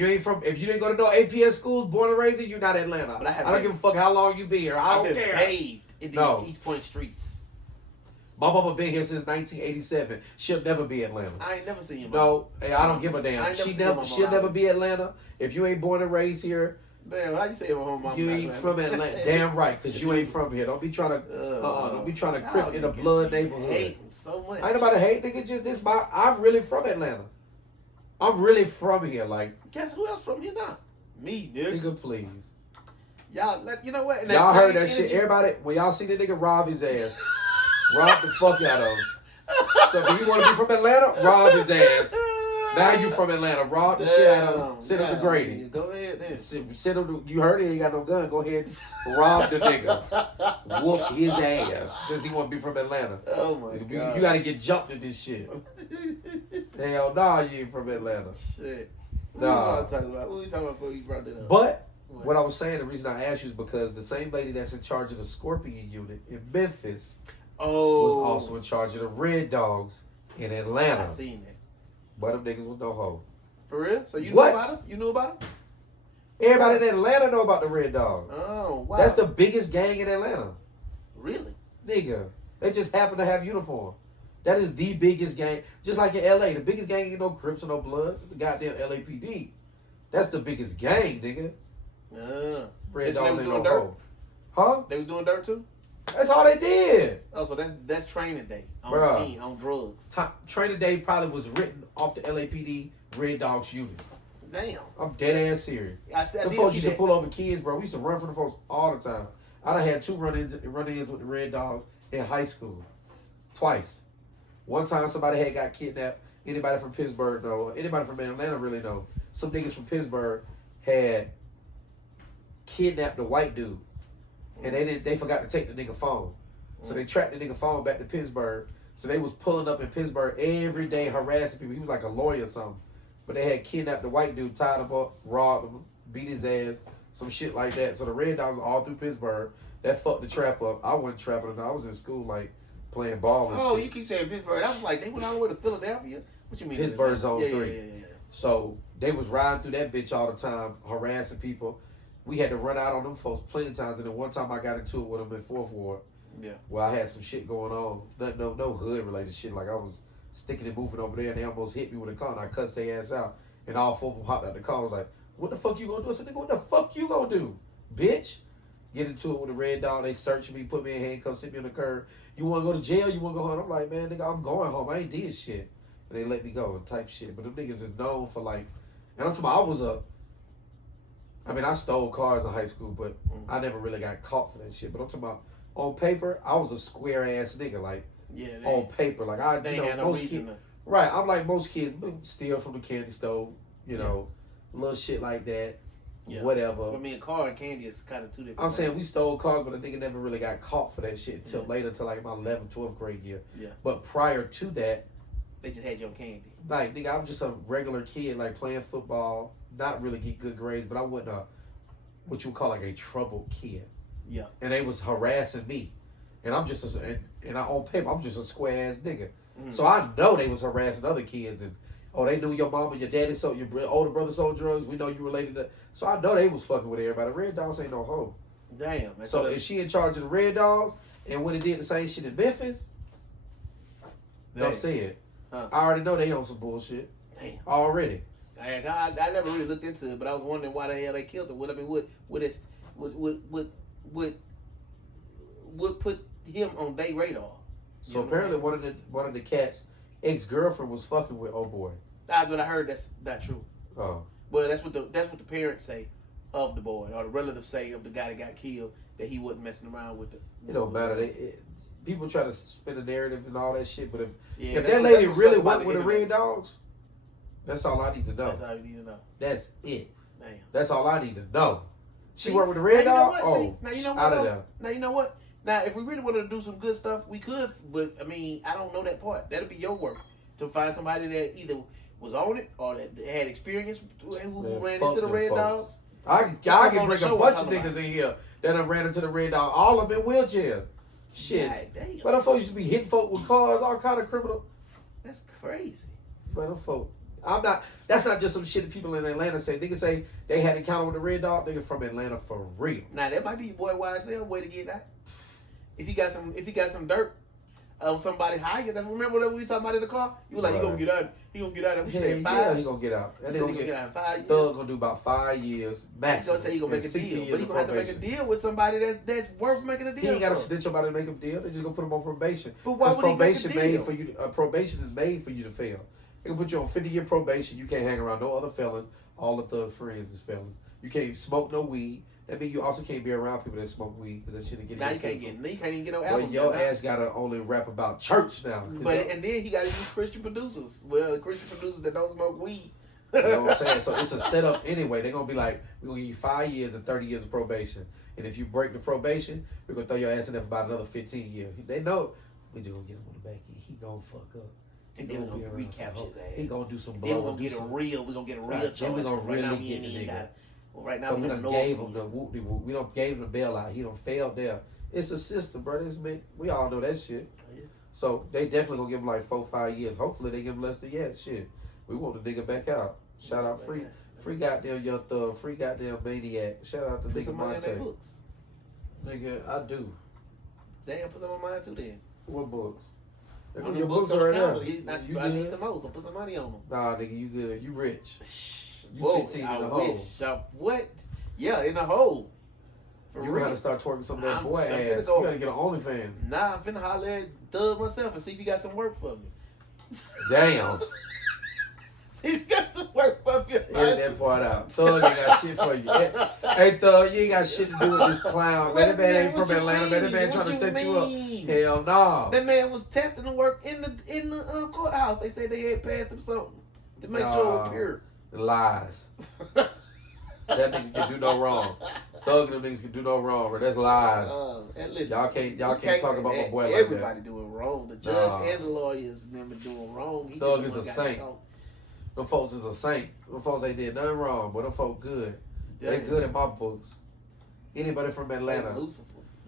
you didn't go to no APS schools, born and raised, you're not Atlanta. But I don't give a fuck how long you been here. I I've don't been care. paved in these East Point streets. My mama been here since 1987. She'll never be Atlanta. I ain't never seen your No, mama. hey, I don't give a damn. She'll never be Atlanta. If you ain't born and raised here, damn, how you say my home mama? you ain't from Atlanta. Damn right, because you ain't from here. Don't be trying to crip in a blood neighborhood. Hating so much. I ain't nobody hate, nigga. Just this. I'm really from Atlanta. I'm really from here. Like, guess who else from here now? Me, nigga. nigga, please. Y'all, you know what? Y'all heard that shit. Everybody, when y'all see the nigga rob his ass, rob the fuck out of him. So if you want to be from Atlanta, rob his ass. Now you from Atlanta, rob the shit out of him. Send him to Grady. Go ahead then. Send him. You heard he ain't got no gun. Go ahead, rob the nigga. Whoop his ass since he want to be from Atlanta. Oh my god. You got to get jumped in this shit. Hell nah, you ain't from Atlanta. Shit. Nah. What we talking about before you brought that up? But what I was saying, the reason I asked you is because the same lady that's in charge of the Scorpion unit in Memphis was also in charge of the Red Dogs in Atlanta. I seen that. But them niggas was no hoe. For real? So you knew about them? You knew about them? Everybody in Atlanta know about the Red Dogs. Oh, wow. That's the biggest gang in Atlanta. Really? Nigga. They just happen to have uniform. That is the biggest gang. Just like in LA, the biggest gang ain't no Crips or no Bloods. The goddamn LAPD. That's the biggest gang, nigga. Red Dogs ain't no hoe. Huh? They was doing dirt too? That's all they did. Oh, so that's training day on on drugs. Training day probably was written off the LAPD Red Dogs unit. Damn. I'm dead ass serious. The folks used to pull over kids, bro. We used to run from the folks all the time. I done had 2 run-ins with the Red Dogs in high school. Twice. One time somebody had got kidnapped. Anybody from Pittsburgh know. Anybody from Atlanta really know. Some niggas from Pittsburgh had kidnapped a white dude. And they forgot to take the nigga phone. So they tracked the nigga phone back to Pittsburgh. So they was pulling up in Pittsburgh every day harassing people. He was like a lawyer or something. But they had kidnapped the white dude, tied him up, robbed him, beat his ass, some shit like that. So the Red Dogs was all through Pittsburgh. That fucked the trap up. I wasn't trapping. I was in school like playing ball and shit. Oh, you keep saying Pittsburgh. I was like, they went all the way to Philadelphia? What you mean? Pittsburgh Zone 3. Yeah. So they was riding through that bitch all the time, harassing people. We had to run out on them folks plenty of times, and then one time I got into it with them in 4th Ward. Yeah. Where I had some shit going on. No hood related shit. Like I was sticking and moving over there, and they almost hit me with a car, and I cussed their ass out. And all 4 of them hopped out the car. I was like, what the fuck you gonna do? I said, nigga, what the fuck you gonna do? Bitch. Get into it with a Red Dog. They searched me, put me in handcuffs, sit me on the curb. You wanna go to jail? You wanna go home? I'm like, man, nigga, I'm going home. I ain't did shit. And they let me go and type shit. But them niggas is known for like, and I'm talking about I mean, I stole cars in high school, but I never really got caught for that shit. But I'm talking about on paper, I was a square ass nigga. Like on paper, like I, they you know, had no most reason kids. Right, I'm like most kids, steal from the candy store, you know, little shit like that, whatever. I mean, car and candy is kind of two different. I'm saying we stole cars, but a nigga never really got caught for that shit until later, until like my 11th, 12th grade year. Yeah. But prior to that, they just had you on candy. like, nigga, I'm just a regular kid, like playing football, not really get good grades, but I wasn't what you would call like a troubled kid. Yeah. And they was harassing me. And I'm just, and on paper, I'm just a square ass nigga. So I know they was harassing other kids, and they knew your mama, your daddy sold, your older brother sold drugs. We know you related to. So I know they was fucking with everybody. Red Dogs ain't no hoe. Damn. So if she in charge of the Red Dogs, and when it did the same shit in Memphis, don't say it. Huh. I already know they on some bullshit. Damn. Already. I never really looked into it, but I was wondering why the hell they killed him. What I mean, what put him on their radar? So apparently one of the cats' ex-girlfriend was fucking with old boy. But I heard that's not true. Oh. Well, that's what the parents say of the boy, or the relatives say of the guy that got killed, that he wasn't messing around with it. It don't matter. People try to spin a narrative and all that shit, but if that's that lady what really sucks about went with the Red Dogs, that's all I need to know. That's all you need to know. That's it. Damn. That's all I need to know. She See, worked with the Red Dogs? Now you know what? Out of there. Now you know what? Now if we really wanted to do some good stuff, we could. But I mean, I don't know that part. That'll be your work to find somebody that either was on it or that had experience who ran into the Red Dogs. I can bring a bunch of niggas in here that have ran into the Red Dog. All of them in wheelchair. Shit. God damn. But them folks used to be hitting folk with cars, all kind of criminal. That's crazy. But them folk. That's not just some shit that people in Atlanta say. Niggas say they had encounter with the Red Dog. Nigga from Atlanta for real. Now that might be boy YSL way to get that. If he got some dirt of somebody higher, remember what we were talking about in the car? You were like, he gonna get out. He gonna get out. He said 5. Yeah, he gonna get out. He gonna get out in 5 years. Thug's gonna do about 5 years max. He's gonna say he gonna make a deal, but he gonna have to make a deal with somebody that's worth making a deal. He ain't gotta snitch somebody to make him deal. They just gonna put him on probation. But why would he make a deal? Probation is made for you to fail. They can put you on 50-year probation. You can't hang around no other felons. All the thug friends is felons. You can't smoke no weed. That means you also can't be around people that smoke weed because that shit get. Now you can't even get no album. Well, your ass gotta only rap about church now. And then he gotta use Christian producers. Well, Christian producers that don't smoke weed. You know what I'm saying? So it's a setup anyway. They're gonna be like, we're gonna give you 5 years and 30 years of probation. And if you break the probation, we're gonna throw your ass in there for about another 15 years. They know we just gonna get him on the back end. He gonna fuck up. And then we're gonna recapture his ass. He gonna do some blow. Then we're gonna get a real charge. Then we're gonna right really get the nigga. Right now, so we done gave him the whoop-de-whoop. We don't gave him the bailout. He done failed there. It's a system, bro. We all know that shit. Yeah. So they definitely gonna give him like 4-5 years. Hopefully they give him less than that. Shit. We want the nigga back out. Shout out free goddamn Young Thug, free goddamn Maniac. Shout out to put nigga some money in their Monte. books. Nigga, I do. Damn, put some on mine too then. What books? On Your books are on right the there. I need some more, so put some money on them. Nah, nigga, you good. You rich. You Whoa, 15 in I the wish. hole. What? Yeah, in the hole. For You real. gotta start twerking some of that boy I'm ass. finna You gotta get on OnlyFans. Nah, I'm finna holler at Thug myself and see if he got some work for me. Damn. See if he got some work for me. Edit that part out. Thug ain't got shit for you. Hey, Thug, you ain't got shit to do with this clown. Man, that man ain't from Atlanta. Man, that man trying to set you up. Hell no. That man was testing the work in the courthouse. They said they had passed him something to make sure it was pure. Lies. That nigga can do no wrong. Thug and them niggas can do no wrong, bro. That's lies. And listen, y'all can't talk about my boy like that. Everybody doing wrong. The judge and the lawyers never doing wrong. Thug is a saint. Them folks is a saint. Them folks ain't did nothing wrong, but them folks good. They good in my books. Anybody from Atlanta?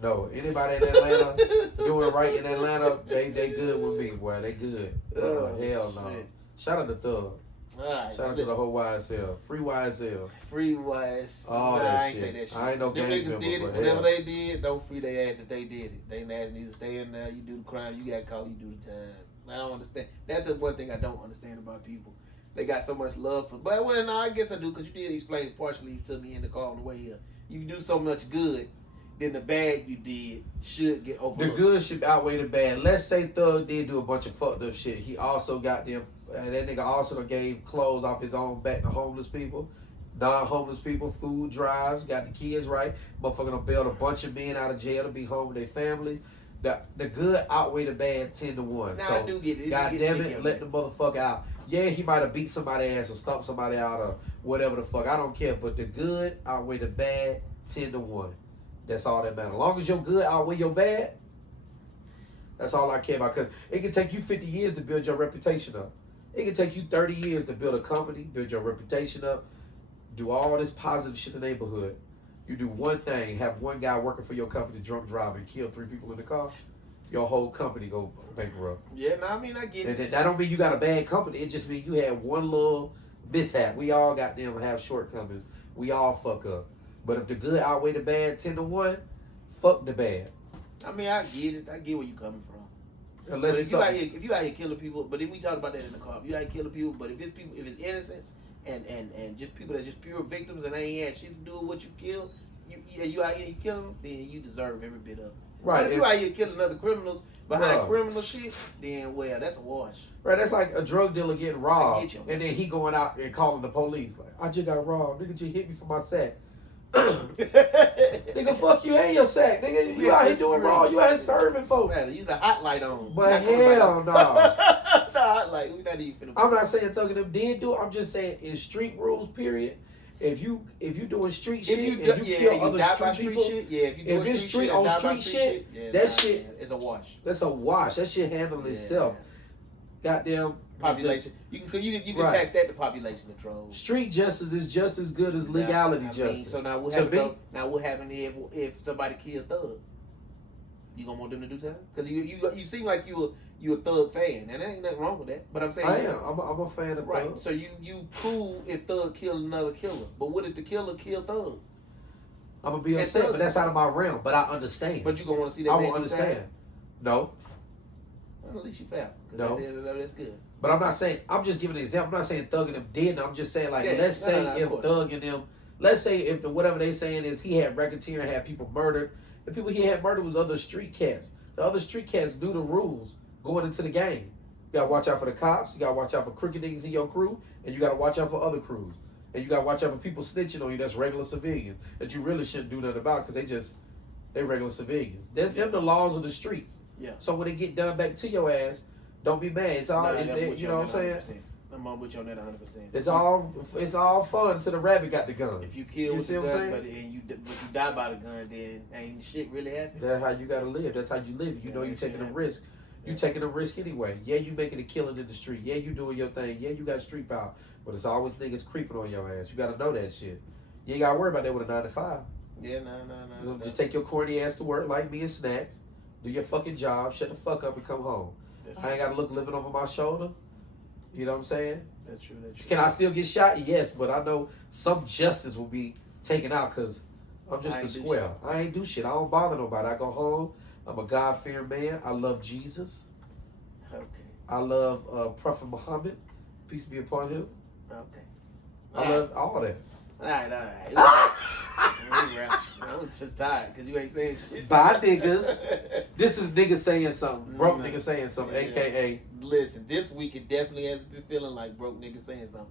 No, anybody in Atlanta doing right in Atlanta, they good with me, boy. They good. Hell no. Shout out to Thug. Right, shout out to the whole YSL. Free YSL. Free YSL. Oh, I ain't say that shit. I ain't no them gang niggas member, did it. but Whatever they did, don't free their ass if they did it. They ass need to stay in there. You do the crime, you got caught, you do the time. I don't understand. That's the one thing I don't understand about people. They got so much love for. But well, no, I guess I do because you did explain it partially to me in the car on the way here. You do so much good, then the bad you did should get overlooked. The good should outweigh the bad. Let's say Thug did do a bunch of fucked up shit. He also got them. That nigga also gave clothes off his own back to homeless people. Non-homeless people, food drives, got the kids right. Motherfucker done bailed a bunch of men out of jail to be home with their families. The good outweigh the bad 10-1. Now, So, I do get it. God damn it, let the motherfucker out. Yeah, he might have beat somebody ass or stumped somebody out or whatever the fuck. I don't care. But the good outweigh the bad 10-1. That's all that matters. As long as your good outweigh your bad, that's all I care about. Because it can take you 50 years to build your reputation up. It can take you 30 years to build a company, build your reputation up, do all this positive shit in the neighborhood. You do one thing, have one guy working for your company drunk drive and kill 3 people in the car, your whole company go bankrupt. Yeah, no, I mean, I get it. And that don't mean you got a bad company. It just means you had one little mishap. We all got them have shortcomings. We all fuck up. But if the good outweigh the bad 10-1, fuck the bad. I mean, I get it. I get where you coming from. Unless But it's if you out here killing people, but if we talk about that in the car, if you out here killing people, but if it's innocents and just people that just pure victims and they ain't had shit to do with what you killed, you out here you killing them, then you deserve every bit of it. right. But if you out here killing other criminals behind Bruh. criminal shit, then well, that's a wash. Right, that's like a drug dealer getting I robbed, get you. and then he going out and calling the police like, "I just got robbed, nigga. Just hit me for my sack." Nigga, fuck you and your sack, nigga. You out here doing wrong. You out here serving folks. Man, use the hot light on. But hell no. The hot light. We not even finna. I'm not saying Thug and them did do it. I'm just saying in street rules, period. If you doing street shit, and you kill other street people, shit, yeah. If you doing it's street on street shit, yeah, that shit man, it's a wash. that's a wash. That shit handle itself. Goddamn Population. You can Right. tax that to population control. Street justice is just as good as legality I mean, justice. so now what To me, happened if somebody killed Thug? You gonna want them to do time? Because you seem like you a Thug fan, and there ain't nothing wrong with that. But I'm saying I am. I'm a fan of right. Thug. So you cool if Thug killed another killer, but what if the killer killed Thug? I'm gonna be And upset, Thug- but that's out of my realm. But I understand. But you gonna want to see that. I man won't do understand. time? No, Well, at least you found. No. That's good. but I'm not saying. I'm just giving an example. I'm not saying Thug and them did. I'm just saying like, Yeah, let's no, say no, of if course. Thug and them, let's say if the whatever they saying is he had racketeering, had people murdered. The people he had murdered was other street cats. The other street cats knew the rules going into the game. You gotta watch out for the cops. You gotta watch out for crooked niggas in your crew, and you gotta watch out for other crews. And you gotta watch out for people snitching on you. That's regular civilians that you really shouldn't do nothing about because they regular civilians. Them the laws of the streets. Yeah. So when it get done back to your ass, don't be mad. It's all Nah, it's, I'm it, with you know what I'm saying. 100%. I'm with you on that 100%. It's all fun until the rabbit got the gun. If you kill with see the what I'm gun, saying? but you die by the gun, then ain't shit really happening. That's how you gotta live. That's how you live. You know you taking a risk. You taking a risk anyway. Yeah, you making a killing in the street. Yeah, you doing your thing. Yeah, you got street power. But it's always niggas creeping on your ass. You gotta know that shit. You ain't gotta worry about that with a 9 to 5. Yeah, no. Just take your corny ass to work like me and Snax. Do your fucking job. Shut the fuck up and come home. I ain't gotta look living over my shoulder. You know what I'm saying? That's true. Can I still get shot? Yes, but I know some justice will be taken out because I'm just a square. I ain't do shit. I don't bother nobody. I go home. I'm a God-fearing man. I love Jesus. Okay. I love Prophet Muhammad. Peace be upon him. Okay. I love all that. All right. I'm just tired because you ain't saying shit. Bye, niggas. This is niggas saying something. Broke niggas saying something, Yeah. a.k.a. Listen, this week it definitely has been feeling like broke niggas saying something.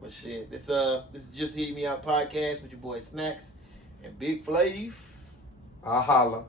But shit, this is Just Hit Me Out podcast with your boy Snax and Big Flav. I holla.